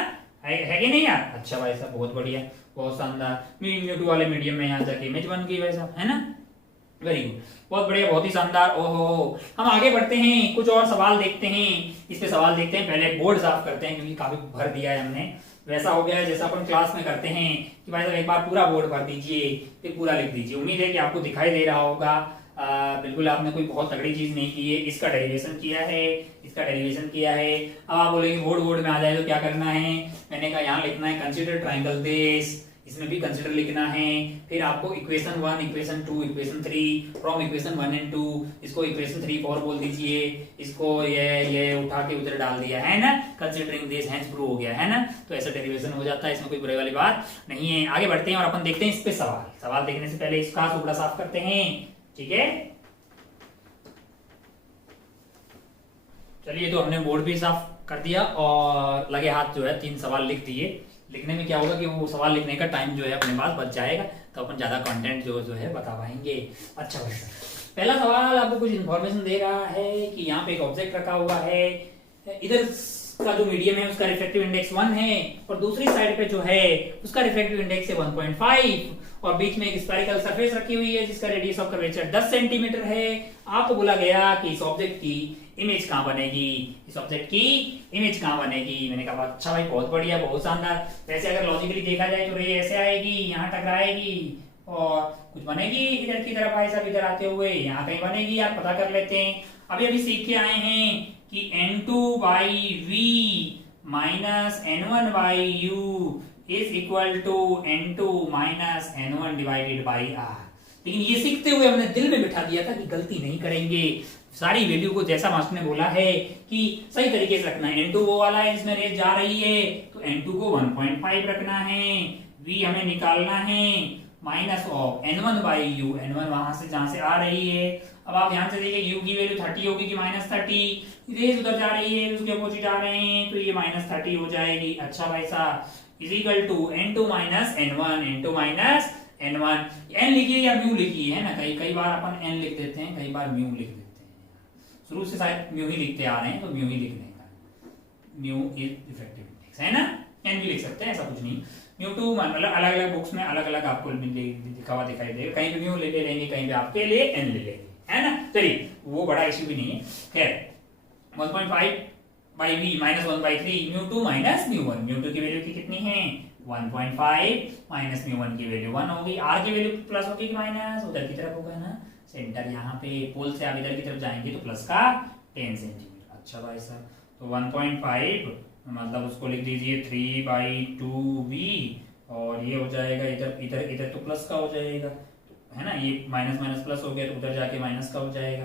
है कि नहीं यार? अच्छा भाई साहब, बहुत बढ़िया, बहुत शानदार। μ2 वाले मीडियम में यहाँ जाके इमेज बन गई भाई साहब, है ना? वेरी गुड, बहुत बढ़िया, बहुत ही शानदार। ओहो, हम आगे बढ़ते हैं, कुछ और सवाल देखते हैं। इस पे सवाल देखते हैं, पहले बोर्ड साफ करते हैं क्योंकि काफी भर दिया है हमने। वैसा हो गया है जैसा अपन क्लास में करते हैं कि भाई साहब एक बार पूरा बोर्ड भर दीजिए, फिर पूरा लिख दीजिए। उम्मीद है कि आपको दिखाई दे रहा होगा। बिल्कुल आपने कोई बहुत तगड़ी चीज नहीं की है। इसका डेरिवेशन किया है, इसका डेरिवेशन किया है। अब आप बोलेंगे बोर्ड में आ जाए तो क्या करना है? मैंने कहा यहाँ लिखना है कंसीडर ट्राइंगल दिस, इसमें भी कंसीडर लिखना है। फिर आपको equation 1, equation 2, equation 3 from equation 1 and 2, इसको इक्वेशन 3 4 बोल दीजिए। इसको ये उठा के उधर डाल दिया है ना, कंसीडरिंग दिस हेंस प्रूव हो गया है ना। तो ऐसा डेरिवेशन हो जाता है, इसमें कोई बुराई वाली बात नहीं है। आगे बढ़ते हैं और अपन देखते हैं इस पे सवाल देखने से पहले इसका टुकड़ा साफ करते हैं, ठीक है? चलिए, तो हमने बोर्ड भी साफ कर दिया और लगे हाथ जो है 3 सवाल लिख दिए। लिखने में क्या होगा कि वो सवाल लिखने का टाइम जो है अपने पास बच जाएगा, तो अपन ज्यादा कंटेंट जो है बता पाएंगे। अच्छा भाई, पहला सवाल आपको कुछ इंफॉर्मेशन दे रहा है कि यहाँ पे एक ऑब्जेक्ट रखा हुआ है, इधर का जो मीडियम है उसका रिफ्रैक्टिव इंडेक्स 1 है और दूसरी साइड पे जो है उसका रिफ्रैक्टिव इंडेक्स है 1.5 और बीच में एक स्फेरिकल सरफेस रखी हुई है जिसका रेडियस ऑफ कर्वेचर 10 सेंटीमीटर है। आपको बोला गया कि इस ऑब्जेक्ट की इमेज कहां बनेगी, इस ऑब्जेक्ट की इमेज कहां बनेगी। मैंने कहा अच्छा भाई, बहुत बढ़िया, बहुत शानदार। वैसे अगर लॉजिकली देखा जाए तो रे ऐसे आएगी, यहाँ टकराएगी और कुछ बनेगी इधर की तरफ, भाई साहब इधर आते हुए यहाँ कहीं बनेगी। आप पता कर लेते हैं, अभी सीख के आए हैं कि n2 by v minus n1 by u is equal to n2 minus n1 divided by r। लेकिन ये सीखते हुए हमने दिल में बिठा दिया था कि गलती नहीं करेंगे, सारी वैल्यू को जैसा मास्टर ने बोला है कि सही तरीके से रखना है। n2 वो वाला है जिसमें रेंज जा रही है, तो n2 को 1.5 रखना है, v हमें निकालना है minus of n1 by u, n1 वहां से जहां से आ रही है। अब आप ध्यान से देखिए u की वैल्यू 30 होगी कि -30, रेज उधर जा रही है उसके अपोजिट आ रहे हैं तो ये -30 हो जाएगी। अच्छा भाई साहब, is equal to n2 minus n1, n2 minus n1 n लिखिए या म्यू लिखिए, है ना, कई बार अपन n लिख देते हैं, कई बार म्यू लिख देते हैं। शुरू से शायद म्यू ही लिखते आ रहे हैं, तो म्यू ही लिखने का, म्यू इज इफेक्टिव इंडेक्स, है ना, n भी लिख सकते हैं, ऐसा कुछ नहीं। म्यू टू मतलब अलग अलग बुक्स में अलग अलग आपको लिखा हुआ दिखाई देगा, कहीं पे म्यू ले लेंगे, कहीं पे आपके लिए n ले लेंगे, है ना। चलिए वो बड़ा इश्यू भी नहीं है। खैर 1.5 by V minus 1/3 mu two minus mu one, mu two की वैल्यू की कितनी है 1.5 माइनस म्यू वन की वैल्यू 1 होगी, आर की वैल्यू प्लस होगी कि माइनस, उधर की तरफ होगा ना, सेंटर यहाँ पे पोल से आप इधर की तरफ जाएंगे तो प्लस का 10 सेंटीमीटर। अच्छा भाई साहब, तो 1.5 मतलब उसको लिख दीजिए 3/2v, और ये हो जाएगा इधर इधर इधर तो प्लस का हो जाएगा, है ना, ये माइनस माइनस प्लस हो गया तो उधर जाके माइनस का हो जाएगा।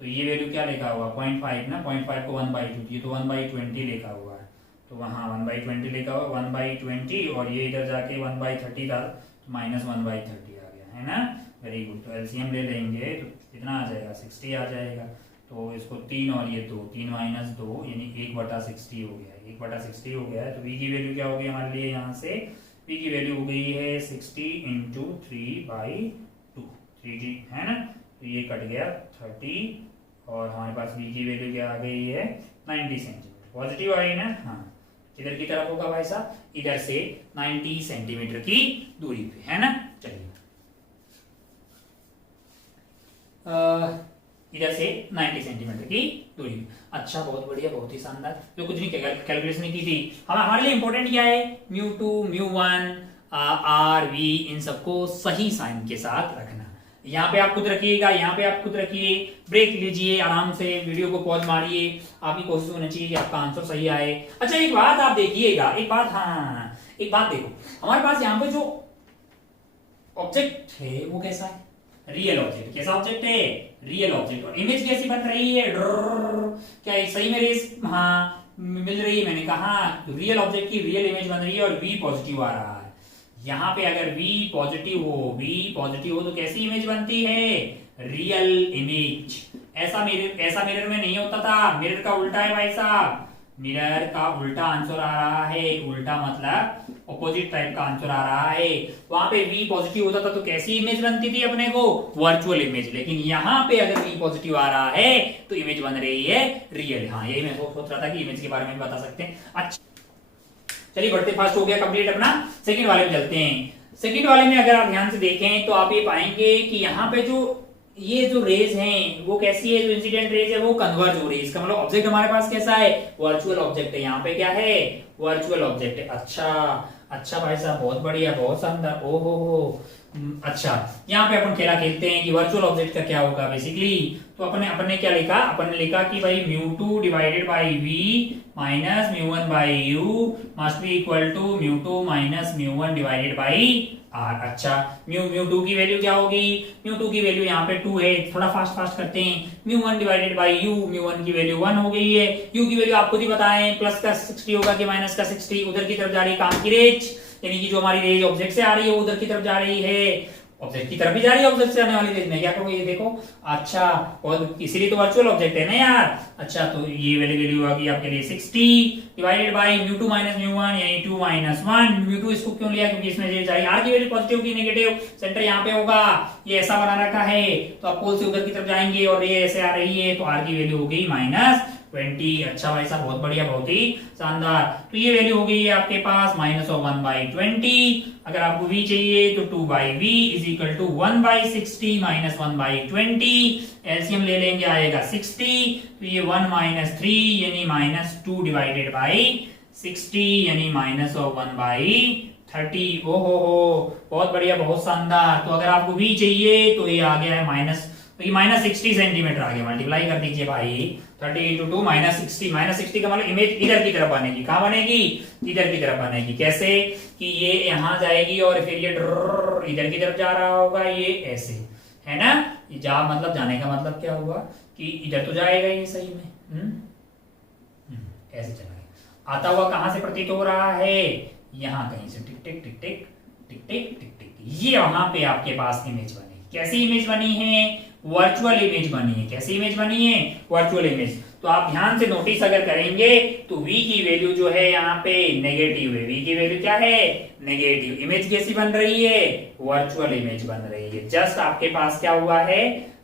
तो ये वैल्यू क्या लिखा हुआ 0.5 ना, 0.5 को 1/2, ये तो 1/20 लिखा हुआ है, तो वहाँ 1/20 लिखा हुआ 1/20, और ये इधर जाके 1/30 था तो माइनस 1/30 आ गया, है ना। Very good. तो एलसीएम ले लेंगे तो कितना आ जाएगा 60 आ जाएगा, तो इसको 3 और ये 2, 3 माइनस 2 यानी 1/60 हो गया, 1/60 हो गया है। तो v की वैल्यू क्या होगी हमारे लिए, यहाँ से v की वैल्यू हो गई है 60 इंटू 3/2, 3g, है ना, तो ये कट गया 30, और हमारे पास v की वैल्यू क्या आ गई है 90 सेंटीमीटर, पॉजिटिव आई ना। हाँ, इधर की तरफ होगा भाई साहब, इधर से 90 सेंटीमीटर की दूरी पे, है ना। चलिए इधर से 90 सेंटीमीटर की दूरी पे। अच्छा, बहुत बढ़िया, बहुत ही शानदार। जो कुछ नहीं कैलकुलेशन की थी, हमारे लिए इंपॉर्टेंट क्या है, mu two mu one R V, इन सबको सही साइन के साथ रखना। यहाँ पे आप खुद रखिएगा, यहाँ पे आप खुद रखिए, ब्रेक लीजिए, आराम से वीडियो को पॉज मारिए, आपकी कोशिश होनी चाहिए कि आपका आंसर सही आए। अच्छा, एक बात आप देखिएगा, एक बात, हाँ एक बात देखो, हमारे पास यहाँ पे जो ऑब्जेक्ट है वो कैसा है, रियल ऑब्जेक्ट। कैसा ऑब्जेक्ट है, रियल ऑब्जेक्ट। और इमेज कैसी बन रही है, क्या सही में रेस हाँ मिल रही है, मैंने कहा रियल ऑब्जेक्ट की रियल इमेज बन रही है, और v पॉजिटिव आ रहा है। यहाँ पे अगर v पॉजिटिव हो तो कैसी इमेज बनती है, रियल इमेज। ऐसा मिरर में नहीं होता था, मिरर का उल्टा है भाई साहब, मिरर का उल्टा आंसर आ रहा है, उल्टा मतलब ऑपोजिट टाइप का आंसर आ रहा है। वहां पे v पॉजिटिव होता था तो कैसी इमेज बनती थी अपने को, वर्चुअल इमेज। लेकिन यहाँ पे अगर v पॉजिटिव आ रहा है तो इमेज बन रही है रियल। हाँ, यही मैं सोच रहा था कि इमेज के बारे में बता सकते हैं। अच्छा चलिए, बढ़ते फास्ट हो गया कंप्लीट अपना, सेकंड वाले में चलते हैं। सेकंड वाले में अगर आप ध्यान से देखें तो आप ये पाएंगे कि यहाँ पे ये जो रेज हैं वो कैसी है, जो इंसिडेंट रेज है वो कन्वर्ज हो रही है। इसका मतलब ऑब्जेक्ट हमारे पास कैसा है, वर्चुअल ऑब्जेक्ट है। यहाँ पे क्या है, वर्चुअल ऑब्जेक्ट है। अच्छा भाई साहब, बहुत बढ़िया, बहुत शानदार। ओहो अच्छा, यहाँ पे अपन खेला खेलते हैं कि वर्चुअल ऑब्जेक्ट का क्या होगा बेसिकली। तो अपने क्या लिखा, अपन ने लिखा कि भाई μ2 divided by v minus μ1 by u must be equal to μ2 minus μ1 divided by r। अच्छा, μ2 की वैल्यू क्या होगी, μ2 की वैल्यू यहाँ पे 2 है, थोड़ा फास्ट करते हैं। μ1 डिवाइडेड बाई u, μ1 की वैल्यू 1 हो गई है। u की वैल्यू आप खुद ही बताएं, प्लस का 60 होगा कि माइनस का 60। उधर की तरफ जा रही है काम की रेज, यानी कि जो हमारी रेज ऑब्जेक्ट से आ रही है वो उधर की तरफ जा रही है, ऑब्जेक्ट की तरफ भी जा रही है, ऑब्जेक्ट से आने वाली रेज में क्या करोगे, ये देखो। अच्छा, और इसीलिए तो वर्चुअल ऑब्जेक्ट है ना यार। अच्छा, तो ये वाली वैल्यू आ गई आपके लिए 60 डिवाइडेड बाय μ2 माइनस μ1 यानी 2 माइनस 1। μ2 इसको क्यों लिया, क्योंकि इसमें रेज आई। r की वैल्यू पॉजिटिव की नेगेटिव, सेंटर यहाँ पे होगा, ये ऐसा बना रखा है तो आप पोल से उधर की तरफ जाएंगे और ये ऐसे आ रही है, तो r की वैल्यू हो गई -20। अच्छा भाई साहब, बहुत बढ़िया, बहुत ही शानदार। तो ये वैल्यू हो गई है आपके पास -1/20। अगर आपको v चाहिए तो 2/v is equal to 1/60 minus 1/20। LCM ले लेंगे, आएगा 60। तो ये 1 माइनस 3 यानी -2 डिवाइडेड बाई 60 यानी -1/30। ओहो बहुत बढ़िया, बहुत शानदार। तो अगर आपको v चाहिए तो ये आ गया है तो ये -60 सेंटीमीटर आ गया। मल्टीप्लाई कर दीजिए भाई, 30 इंटू 2 -60। -60 का मतलब इमेज इधर की तरफ बनेगी। कहां बनेगी, इधर की तरफ बनेगी। कैसे कि ये यहां जाएगी और फिर ये इधर की तरफ जा रहा होगा, ये ऐसे, है ना। ये मतलब जाने का मतलब क्या हुआ कि इधर तो जाएगा ये सही में, ऐसे चला आता हुआ। कहां से प्रतीत हो रहा है, यहां कहीं से, टिक टिक टिक टिक टिक टिक टिक टिक। ये वहां पे आपके पास इमेज बनेगी। कैसी इमेज बनी है? वर्चुअल इमेज बनी है। कैसी इमेज बनी है? Virtual image. तो आप ध्यान से नोटिस अगर करेंगे तो v की वैल्यू जो है यहाँ पे नेगेटिव है। v की वैल्यू क्या है? नेगेटिव। इमेज कैसी बन रही है? वर्चुअल इमेज बन रही है। जस्ट आपके पास क्या हुआ है,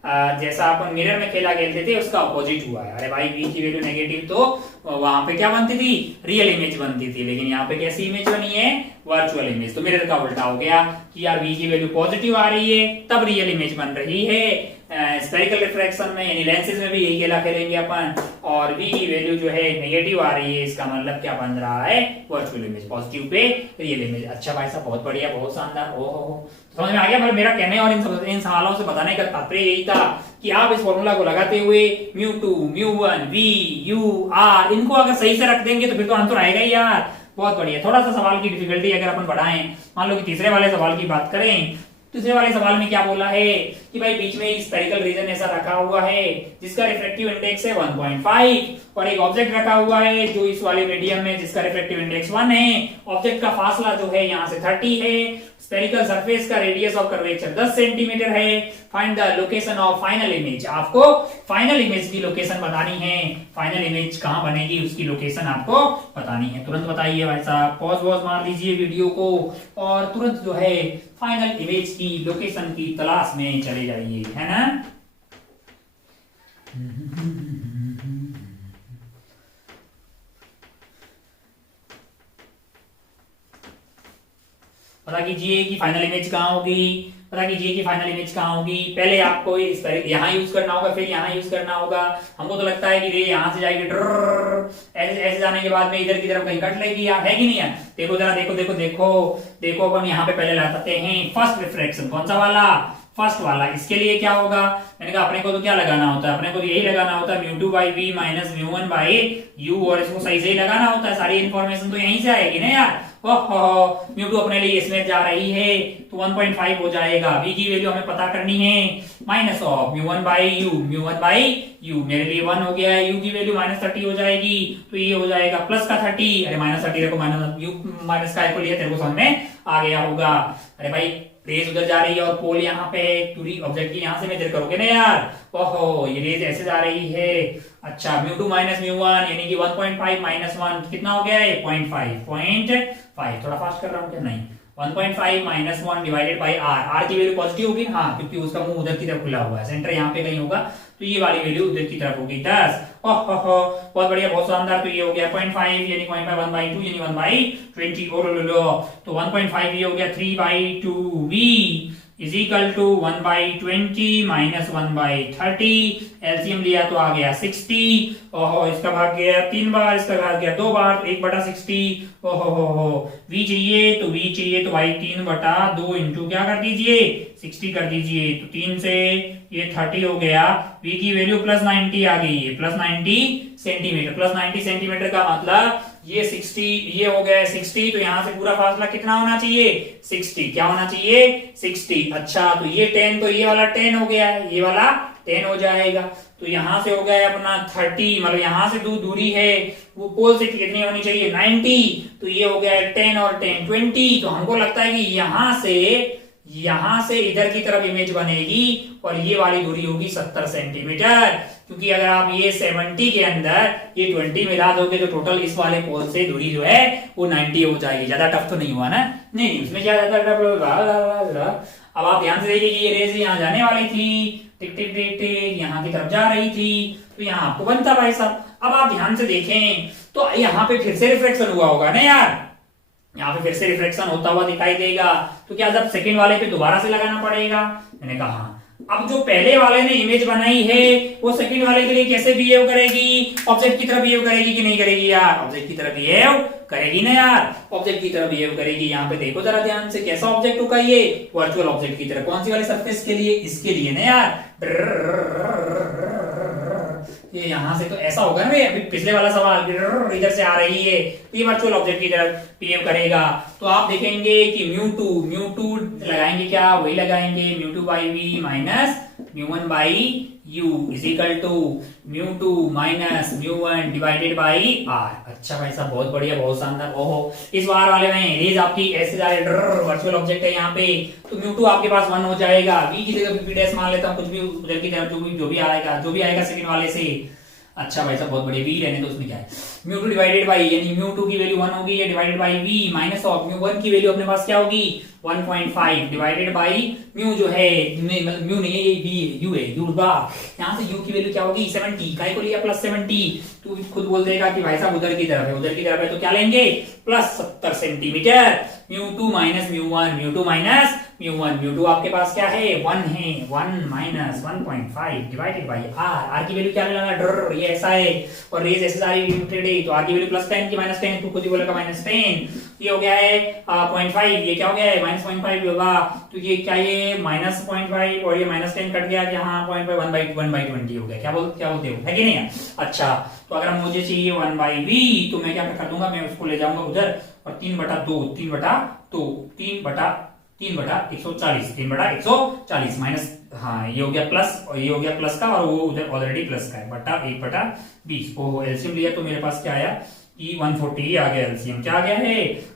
जैसा अपन मिरर में खेला खेलते थे उसका अपोजिट हुआ है। अरे भाई v की वैल्यू नेगेटिव तो वहां पे क्या बनती थी? रियल इमेज बनती थी, लेकिन यहाँ पे कैसी इमेज बनी है? Virtual image. तो मिरर का उल्टा हो गया कि यार v की वैल्यू पॉजिटिव आ रही है तब रियल इमेज बन रही है। स्फेरिकल रिफ्रैक्शन में यानी लेंसेज में भी यही खेला खेलेंगे अपन, और v की वैल्यू जो है नेगेटिव आ रही है, इसका मतलब क्या बन रहा है? Virtual image. Positive pay real image. अच्छा भाई साहब, बहुत बढ़िया, बहुत शानदार। ओहो, समझ में आ गया। मतलब मेरा कहने और इन सवालों से बताने का तात्पर्य यही था कि आप इस फॉर्मूला को लगाते हुए μ2, μ1, v, u, r इनको अगर सही से रख देंगे तो फिर तो आंसर आएगा ही यार। बहुत बढ़िया। थोड़ा सा सवाल की डिफिकल्टी अगर अपन बढ़ाएं, मान लो कि तीसरे वाले सवाल की बात करें, दूसरे वाले सवाल में क्या बोला है कि भाई बीच में स्फेरिकल रीजन ऐसा रखा हुआ है जिसका रिफ्रैक्टिव इंडेक्स है 1.5 और एक ऑब्जेक्ट रखा हुआ है जो इस वाले मीडियम में जिसका रिफ्रैक्टिव इंडेक्स 1 है। ऑब्जेक्ट का फासला जो है यहाँ से 30 है। स्फेरिकल सरफेस का रेडियस ऑफ कर्वेचर 10 सेंटीमीटर है। Find the location of final image. आपको फाइनल इमेज की लोकेशन बतानी है। फाइनल इमेज कहां बनेगी उसकी लोकेशन आपको बतानी है। तुरंत बताइए भाई साहब, पॉज वॉज मार लीजिए वीडियो को और तुरंत जो है फाइनल इमेज की लोकेशन की तलाश में चले जाइए, है ना। पता कीजिए कि फाइनल इमेज कहां होगी। पता कीजिए कि फाइनल इमेज कहां होगी। पहले आपको इस तरह यहाँ यूज करना होगा, फिर यहाँ यूज करना होगा। हमको तो लगता है कि रे यहाँ से जाएगी ऐसे ऐसे जाने के बाद में इधर की तरफ कहीं कट लेगी, यार है कि नहीं है? देखो जरा, देखो देखो देखो देखो, अपन यहाँ पे पहले लाते हैं फर्स्ट रिफ्रैक्शन। कौन सा वाला? फर्स्ट वाला। इसके लिए क्या होगा? मैंने कहा अपने को तो क्या लगाना होता है, अपने को तो यही लगाना होता है μ2 by v minus μ1 by u, और इसको सही से ही लगाना होता है। सारी इन्फॉर्मेशन तो यहीं से आएगी ना यार। ओहो, μ2 अपने लिए इसमें जा रही है तो 1.5 हो जाएगा। v की वैल्यू हमें पता करनी है, minus of μ1 by u, μ1 by u मेरे लिए 1 हो गया है। u की वैल्यू माइनस 30 हो जाएगी तो ये हो जाएगा प्लस का 30। अरे माइनस 30 देखो, माइनस u माइनस का को लिया, तेरे को समझ में आ गया होगा। अरे भाई रेज उधर जा रही है और पोल यहाँ पे पूरी ऑब्जेक्ट की यहाँ से मेजर करोगे ना यार। ओहो, ये रेज ऐसे जा रही है। अच्छा, μ2 माइनस μ1 यानी कि 1.5 माइनस 1 कितना हो गया है? 0.5। थोड़ा फास्ट कर रहा हूँ क्या? नहीं, 1.5 minus 1 divided by R. R की वैल्यू पॉजिटिव होगी, हाँ, क्योंकि उसका मुंह उधर की तरफ खुला हुआ है, सेंटर यहाँ पे कहीं होगा, तो ये वाली वैल्यू उधर की तरफ होगी 10। ओहो, बहुत बढ़िया, बहुत शानदार। तो ये हो गया 0.5 यानी 0.5 1/2 यानी 1/20 और लो तो 1.5 ये हो गया 3/2v is equal to 1/20 minus 1/30। LCM लिया तो आ गया 60। ओहो, इसका भाग गया 3 बार, इसका भाग गया 2 बार, 1/60। ओहो, v चाहिए तो भाई 3/2 इंटू क्या कर दीजिए? 60 कर दीजिए। तो 3 से ये 30 हो गया। v की वैल्यू प्लस 90 आ गई है, प्लस 90 सेंटीमीटर। प्लस 90 सेंटीमीटर का मतलब ये 60, ये हो गया 60। तो यहाँ से पूरा फासला कितना होना चाहिए? 60। क्या होना चाहिए? 60। अच्छा, तो ये 10, तो ये वाला 10 हो गया है, ये वाला 10 हो जाएगा। तो यहाँ से हो गया अपना 30, मतलब यहाँ से दूरी है वो पोल से कितनी होनी चाहिए? 90। तो ये हो गया 10 और 10 20। तो हमको लगता है कि यहाँ से इधर की तरफ इमेज बनेगी और ये वाली दूरी होगी 70 सेंटीमीटर, क्योंकि अगर आप ये 70 के अंदर ये 20 मिला दोगे तो टोटल इस वाले पोल से दूरी जो है वो 90 हो जाएगी। ज्यादा टफ तो नहीं हुआ ना? नहीं, उसमें क्या ज्यादा टफ। अब आप ध्यान से देखिए कि ये रेज यहाँ जाने वाली थी, टिक टिक टिक टिक यहाँ की तरफ जा रही थी, तो यहाँ आपको बनता भाई साहब। अब आप ध्यान से देखें तो यहाँ पे फिर से रिफ्लेक्शन हुआ होगा ना यार, यहाँ पे फिर से रिफ्लेक्शन होता हुआ दिखाई देगा। तो क्या जब सेकंड वाले पे दोबारा से लगाना पड़ेगा? मैंने कहा हाँ। अब जो पहले वाले ने इमेज बनाई है वो सेकंड वाले के लिए कैसे बिहेव करेगी? ऑब्जेक्ट की तरह बिहेव करेगी कि नहीं करेगी यार? ऑब्जेक्ट की तरह बिहेव करेगी ना यार, ऑब्जेक्ट की तरह बिहेव करेगी। यहाँ पे देखो जरा ध्यान से, कैसा ऑब्जेक्ट होगा ये? वर्चुअल ऑब्जेक्ट की तरह। कौन सी वाली सरफेस के लिए? इसके लिए ना यार। ये यहाँ से तो ऐसा होगा ना, अभी पिछले वाला सवाल इधर से आ रही है, ये वर्चुअल ऑब्जेक्ट की तरह बिहेव करेगा। तो आप देखेंगे कि μ2 लगाएंगे क्या? वही लगाएंगे μ2 by v minus μ1 by u is equal to μ2 minus μ1 divided by r। अच्छा भाई साहब, बहुत बढ़िया, बहुत शानदार। ओहो, इस बार वाले में रेज आपकी ऐसे जा रही है, वर्चुअल ऑब्जेक्ट है यहाँ पे, तो μ2 आपके पास 1 हो जाएगा। v की जगह p डैश मान लेता हूँ, कुछ भी उधर की तरफ जो भी आएगा सेकंड वाले से। अच्छा भाई साहब, बहुत बढ़िया, v रहने तो उसमें क्या है, μ2 डिवाइडेड बाई, यानी μ2 की वैल्यू 1 होगी, ये divided by v minus of μ1 की वैल्यू अपने पास क्या होगी 1.5 डिवाइडेड बाई म्यू जो है, मतलब म्यू नहीं है, ये v है, u है, u बा, यहाँ से u की वैल्यू क्या होगी 70, काय को लिया प्लस 70, तो खुद बोल देगा कि भाई साहब उधर की तरफ है, उधर की तरफ है, तो क्या लेंगे प्लस 70 सेंटीमीटर। μ2 माइनस μ1, μ2 माइनस μ1, μ2 आपके पास क्या है 1 है, 1 माइनस 1.5 डिवाइडेड बाई r की वैल्यू क्या मिलेगा ड्र, ये ऐसा है, और रेज ऐसे सारी लिमिटेड है, तो r की वैल्यू प्लस 10 की माइनस 10, तो खुद ही बोलेगा माइनस 10, ये हो गया है 0.5, ये क्या हो गया है माइनस 0.5 होगा, तो ये क्या, ये माइनस 0.5 और ये माइनस 10 कट गया, यहाँ 0.5 1/20 हो गया, क्या बोलते हो, है कि नहीं। अच्छा, तो अगर मुझे चाहिए 1/v, तो मैं क्या कर दूंगा, मैं उसको ले जाऊंगा उधर, और 3/140 माइनस, हाँ ये हो गया प्लस, और ये हो गया प्लस का, और वो उधर ऑलरेडी प्लस का है, बटा 1/20। ओहो, एलसीएम लिया तो मेरे पास क्या आया कि 140 आ गया, एलसीएम क्या आ गया है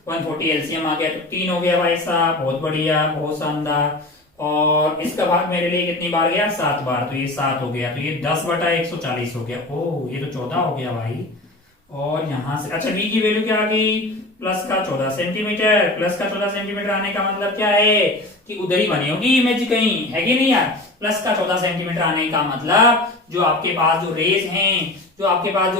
140 एलसीएम आ गया, तो 3 हो गया भाई साहब, बहुत बढ़िया, बहुत शानदार। और इसका भाग मेरे लिए कितनी बार गया 7 बार, तो ये 7 हो गया, तो ये 10/140 हो गया। ओह, ये तो 14 हो गया भाई। और यहाँ से अच्छा, v की वैल्यू क्या आ गई प्लस का 14 सेंटीमीटर, प्लस का 14 सेंटीमीटर आने का मतलब क्या है कि उधर ही बनी होगी इमेज कहीं, है कि नहीं यार। प्लस का 14 सेंटीमीटर आने का मतलब जो आपके पास जो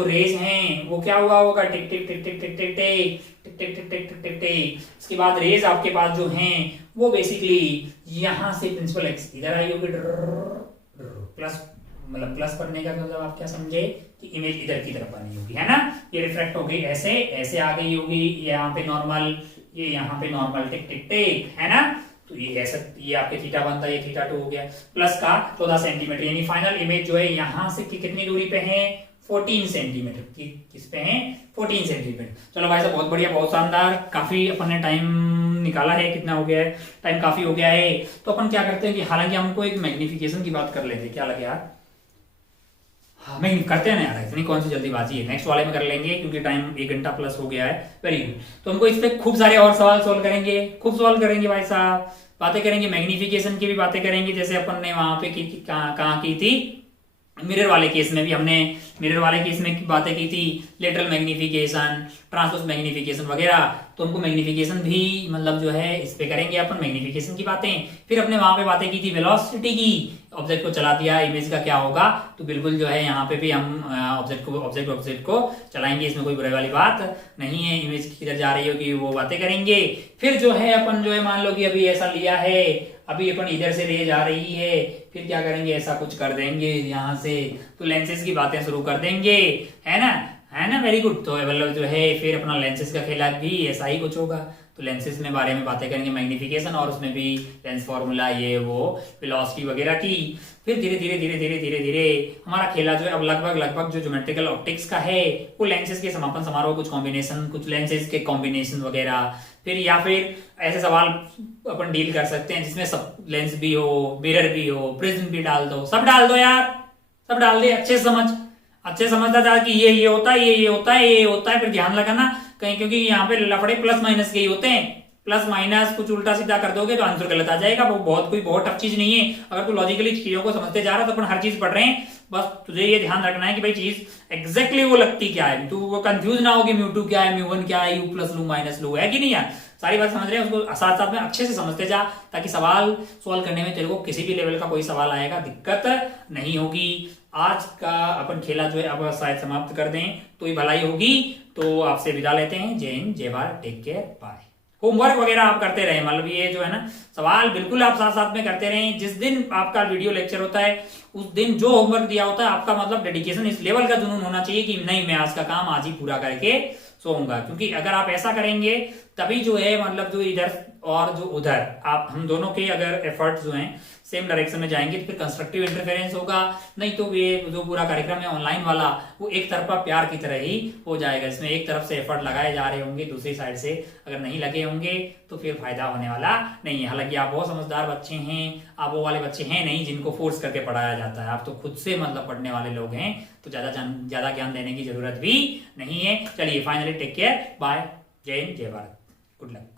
रेज हैं वो क्या हुआ होगा टिक टिक टिक टिक टिक टिक टिक टिक टिक टिक टिक टिक टिक टिक। इसके बाद रेज आपके पास जो हैं वो बेसिकली यहाँ से प्रिंसिपल एक्स इधर आई होगी, प्लस मतलब प्लस पढ़ने का मतलब आप क्या समझे कि इमेज इधर की तरफ बनी होगी, है ना। ये रिफ्लेक्ट हो गई, ऐसे ऐसे आ गई होगी, यहाँ पे नॉर्मल, ये यहाँ पे नॉर्मल, टिक टिक टिक, है ना। तो ये ऐसा, ये आपके थीटा बनता है, ये थीटा 2 हो गया, प्लस का 14 सेंटीमीटर, यानी फाइनल इमेज जो है यहाँ से कितनी दूरी पे है 14 सेंटीमीटर, किस पे है 14 सेंटीमीटर। चलो भाई साहब, बहुत बढ़िया, बहुत शानदार, काफी अपन ने टाइम निकाला है, कितना हो गया है टाइम, काफी हो गया है। तो अपन क्या करते हैं कि हालांकि हमको एक मैग्निफिकेशन की बात कर लेते, क्या लगे यार, हाँ मैं करते हैं ना यार, इतनी कौन सी जल्दीबाजी है, नेक्स्ट वाले में कर लेंगे क्योंकि टाइम 1 घंटा प्लस हो गया है। वेरी गुड, तो हमको इस पे खूब सारे और सवाल सोल्व करेंगे, खूब सॉल्व करेंगे भाई साहब, बातें करेंगे, मैग्निफिकेशन की भी बातें करेंगे, जैसे अपन ने वहां पे कहाँ की थी, मिरर वाले केस में भी हमने मिरर वाले केस में बातें की थी, लेटरल मैग्निफिकेशन, ट्रांसवर्स मैग्निफिकेशन वगैरह। तो हमको मैग्निफिकेशन भी मतलब जो है इस पे करेंगे अपन, मैग्निफिकेशन की बातें। फिर अपने वहां पे बातें की थी वेलोसिटी की, ऑब्जेक्ट को चला दिया, इमेज का क्या होगा, तो बिल्कुल जो है यहाँ पे भी हम ऑब्जेक्ट को चलाएंगे, इसमें कोई बुराई वाली बात नहीं है, इमेज किधर जा रही होगी वो बातें करेंगे। फिर जो है अपन जो है मान लो कि अभी ऐसा लिया है, अभी अपन इधर से रे जा रही है, फिर क्या करेंगे ऐसा कुछ कर देंगे यहाँ से, तो लेंसेज की बातें शुरू कर देंगे, है ना, वेरी गुड। तो मतलब जो है फिर अपना लेंसेज का खेला भी ऐसा ही कुछ होगा, तो लेंसेज में बारे में बातें करेंगे, मैग्निफिकेशन, और उसमें भी लेंस फॉर्मूला, ये वो वेलोसिटी वगैरह की। फिर धीरे धीरे हमारा खेला जो है अब लगभग जो ज्योमेट्रिकल ऑप्टिक्स का है वो लेंसेज के समापन समारोह, कुछ कॉम्बिनेशन, कुछ लेंसेज के कॉम्बिनेशन वगैरह, फिर या फिर ऐसे सवाल अपन डील कर सकते हैं जिसमें सब लेंस भी हो, मिरर भी हो, प्रिज्म भी डाल दो, सब डाल दो यार, सब डाल दे, अच्छे समझता था कि ये होता है, ये होता है, ये होता है। फिर ध्यान लगाना कहीं, क्योंकि यहाँ पे लफड़े प्लस माइनस के ही होते हैं, प्लस माइनस कुछ उल्टा सीधा कर दोगे तो आंसर गलत आ जाएगा। वो बहुत टफ चीज नहीं है, अगर तू लॉजिकली चीजों को समझते जा रहा है तो अपन हर चीज पढ़ रहे हैं, बस तुझे ये ध्यान रखना है कि भाई चीज एग्जैक्टली वो लगती क्या है, तू वो कंफ्यूज ना हो कि μ2 क्या है, μ1 क्या है, u प्लस लू माइनस लू, है कि नहीं यार। सारी बात समझ रहे हैं, उसको साथ साथ में अच्छे से समझते जा, ताकि सवाल सॉल्व करने में तेरे को किसी भी लेवल का कोई सवाल आएगा दिक्कत नहीं होगी। आज का अपन खेला जो है अब शायद समाप्त कर दें तो ही भलाई होगी। तो आपसे विदा लेते हैं, जय हिंद, जय Bharat, take care, bye. Homework वगैरह आप करते रहे, मतलब ये जो है ना सवाल बिल्कुल आप साथ साथ में करते रहें। जिस दिन आपका वीडियो लेक्चर होता है उस दिन जो होमवर्क दिया होता है आपका मतलब डेडिकेशन, इस लेवल का जुनून होना चाहिए कि नहीं मैं आज का काम आज ही पूरा करके सोऊंगा, क्योंकि अगर आप ऐसा करेंगे तभी जो है मतलब जो इधर और जो उधर आप हम दोनों के अगर एफर्ट्स जो हैं सेम डायरेक्शन में जाएंगे तो फिर कंस्ट्रक्टिव इंटरफेरेंस होगा। नहीं तो ये जो पूरा कार्यक्रम है ऑनलाइन वाला वो एक तरफा प्यार की तरह ही हो जाएगा, इसमें एक तरफ से एफर्ट लगाए जा रहे होंगे, दूसरी साइड से अगर नहीं लगे होंगे तो फिर फायदा होने वाला नहीं है। हालांकि आप बहुत समझदार बच्चे हैं, आप वो वाले बच्चे हैं नहीं जिनको फोर्स करके पढ़ाया जाता है, आप तो खुद से मतलब पढ़ने वाले लोग हैं, तो ज्यादा ज्ञान देने की जरूरत भी नहीं है। चलिए फाइनली टेक केयर, बाय, जय हिंद, जय भारत, गुड लक।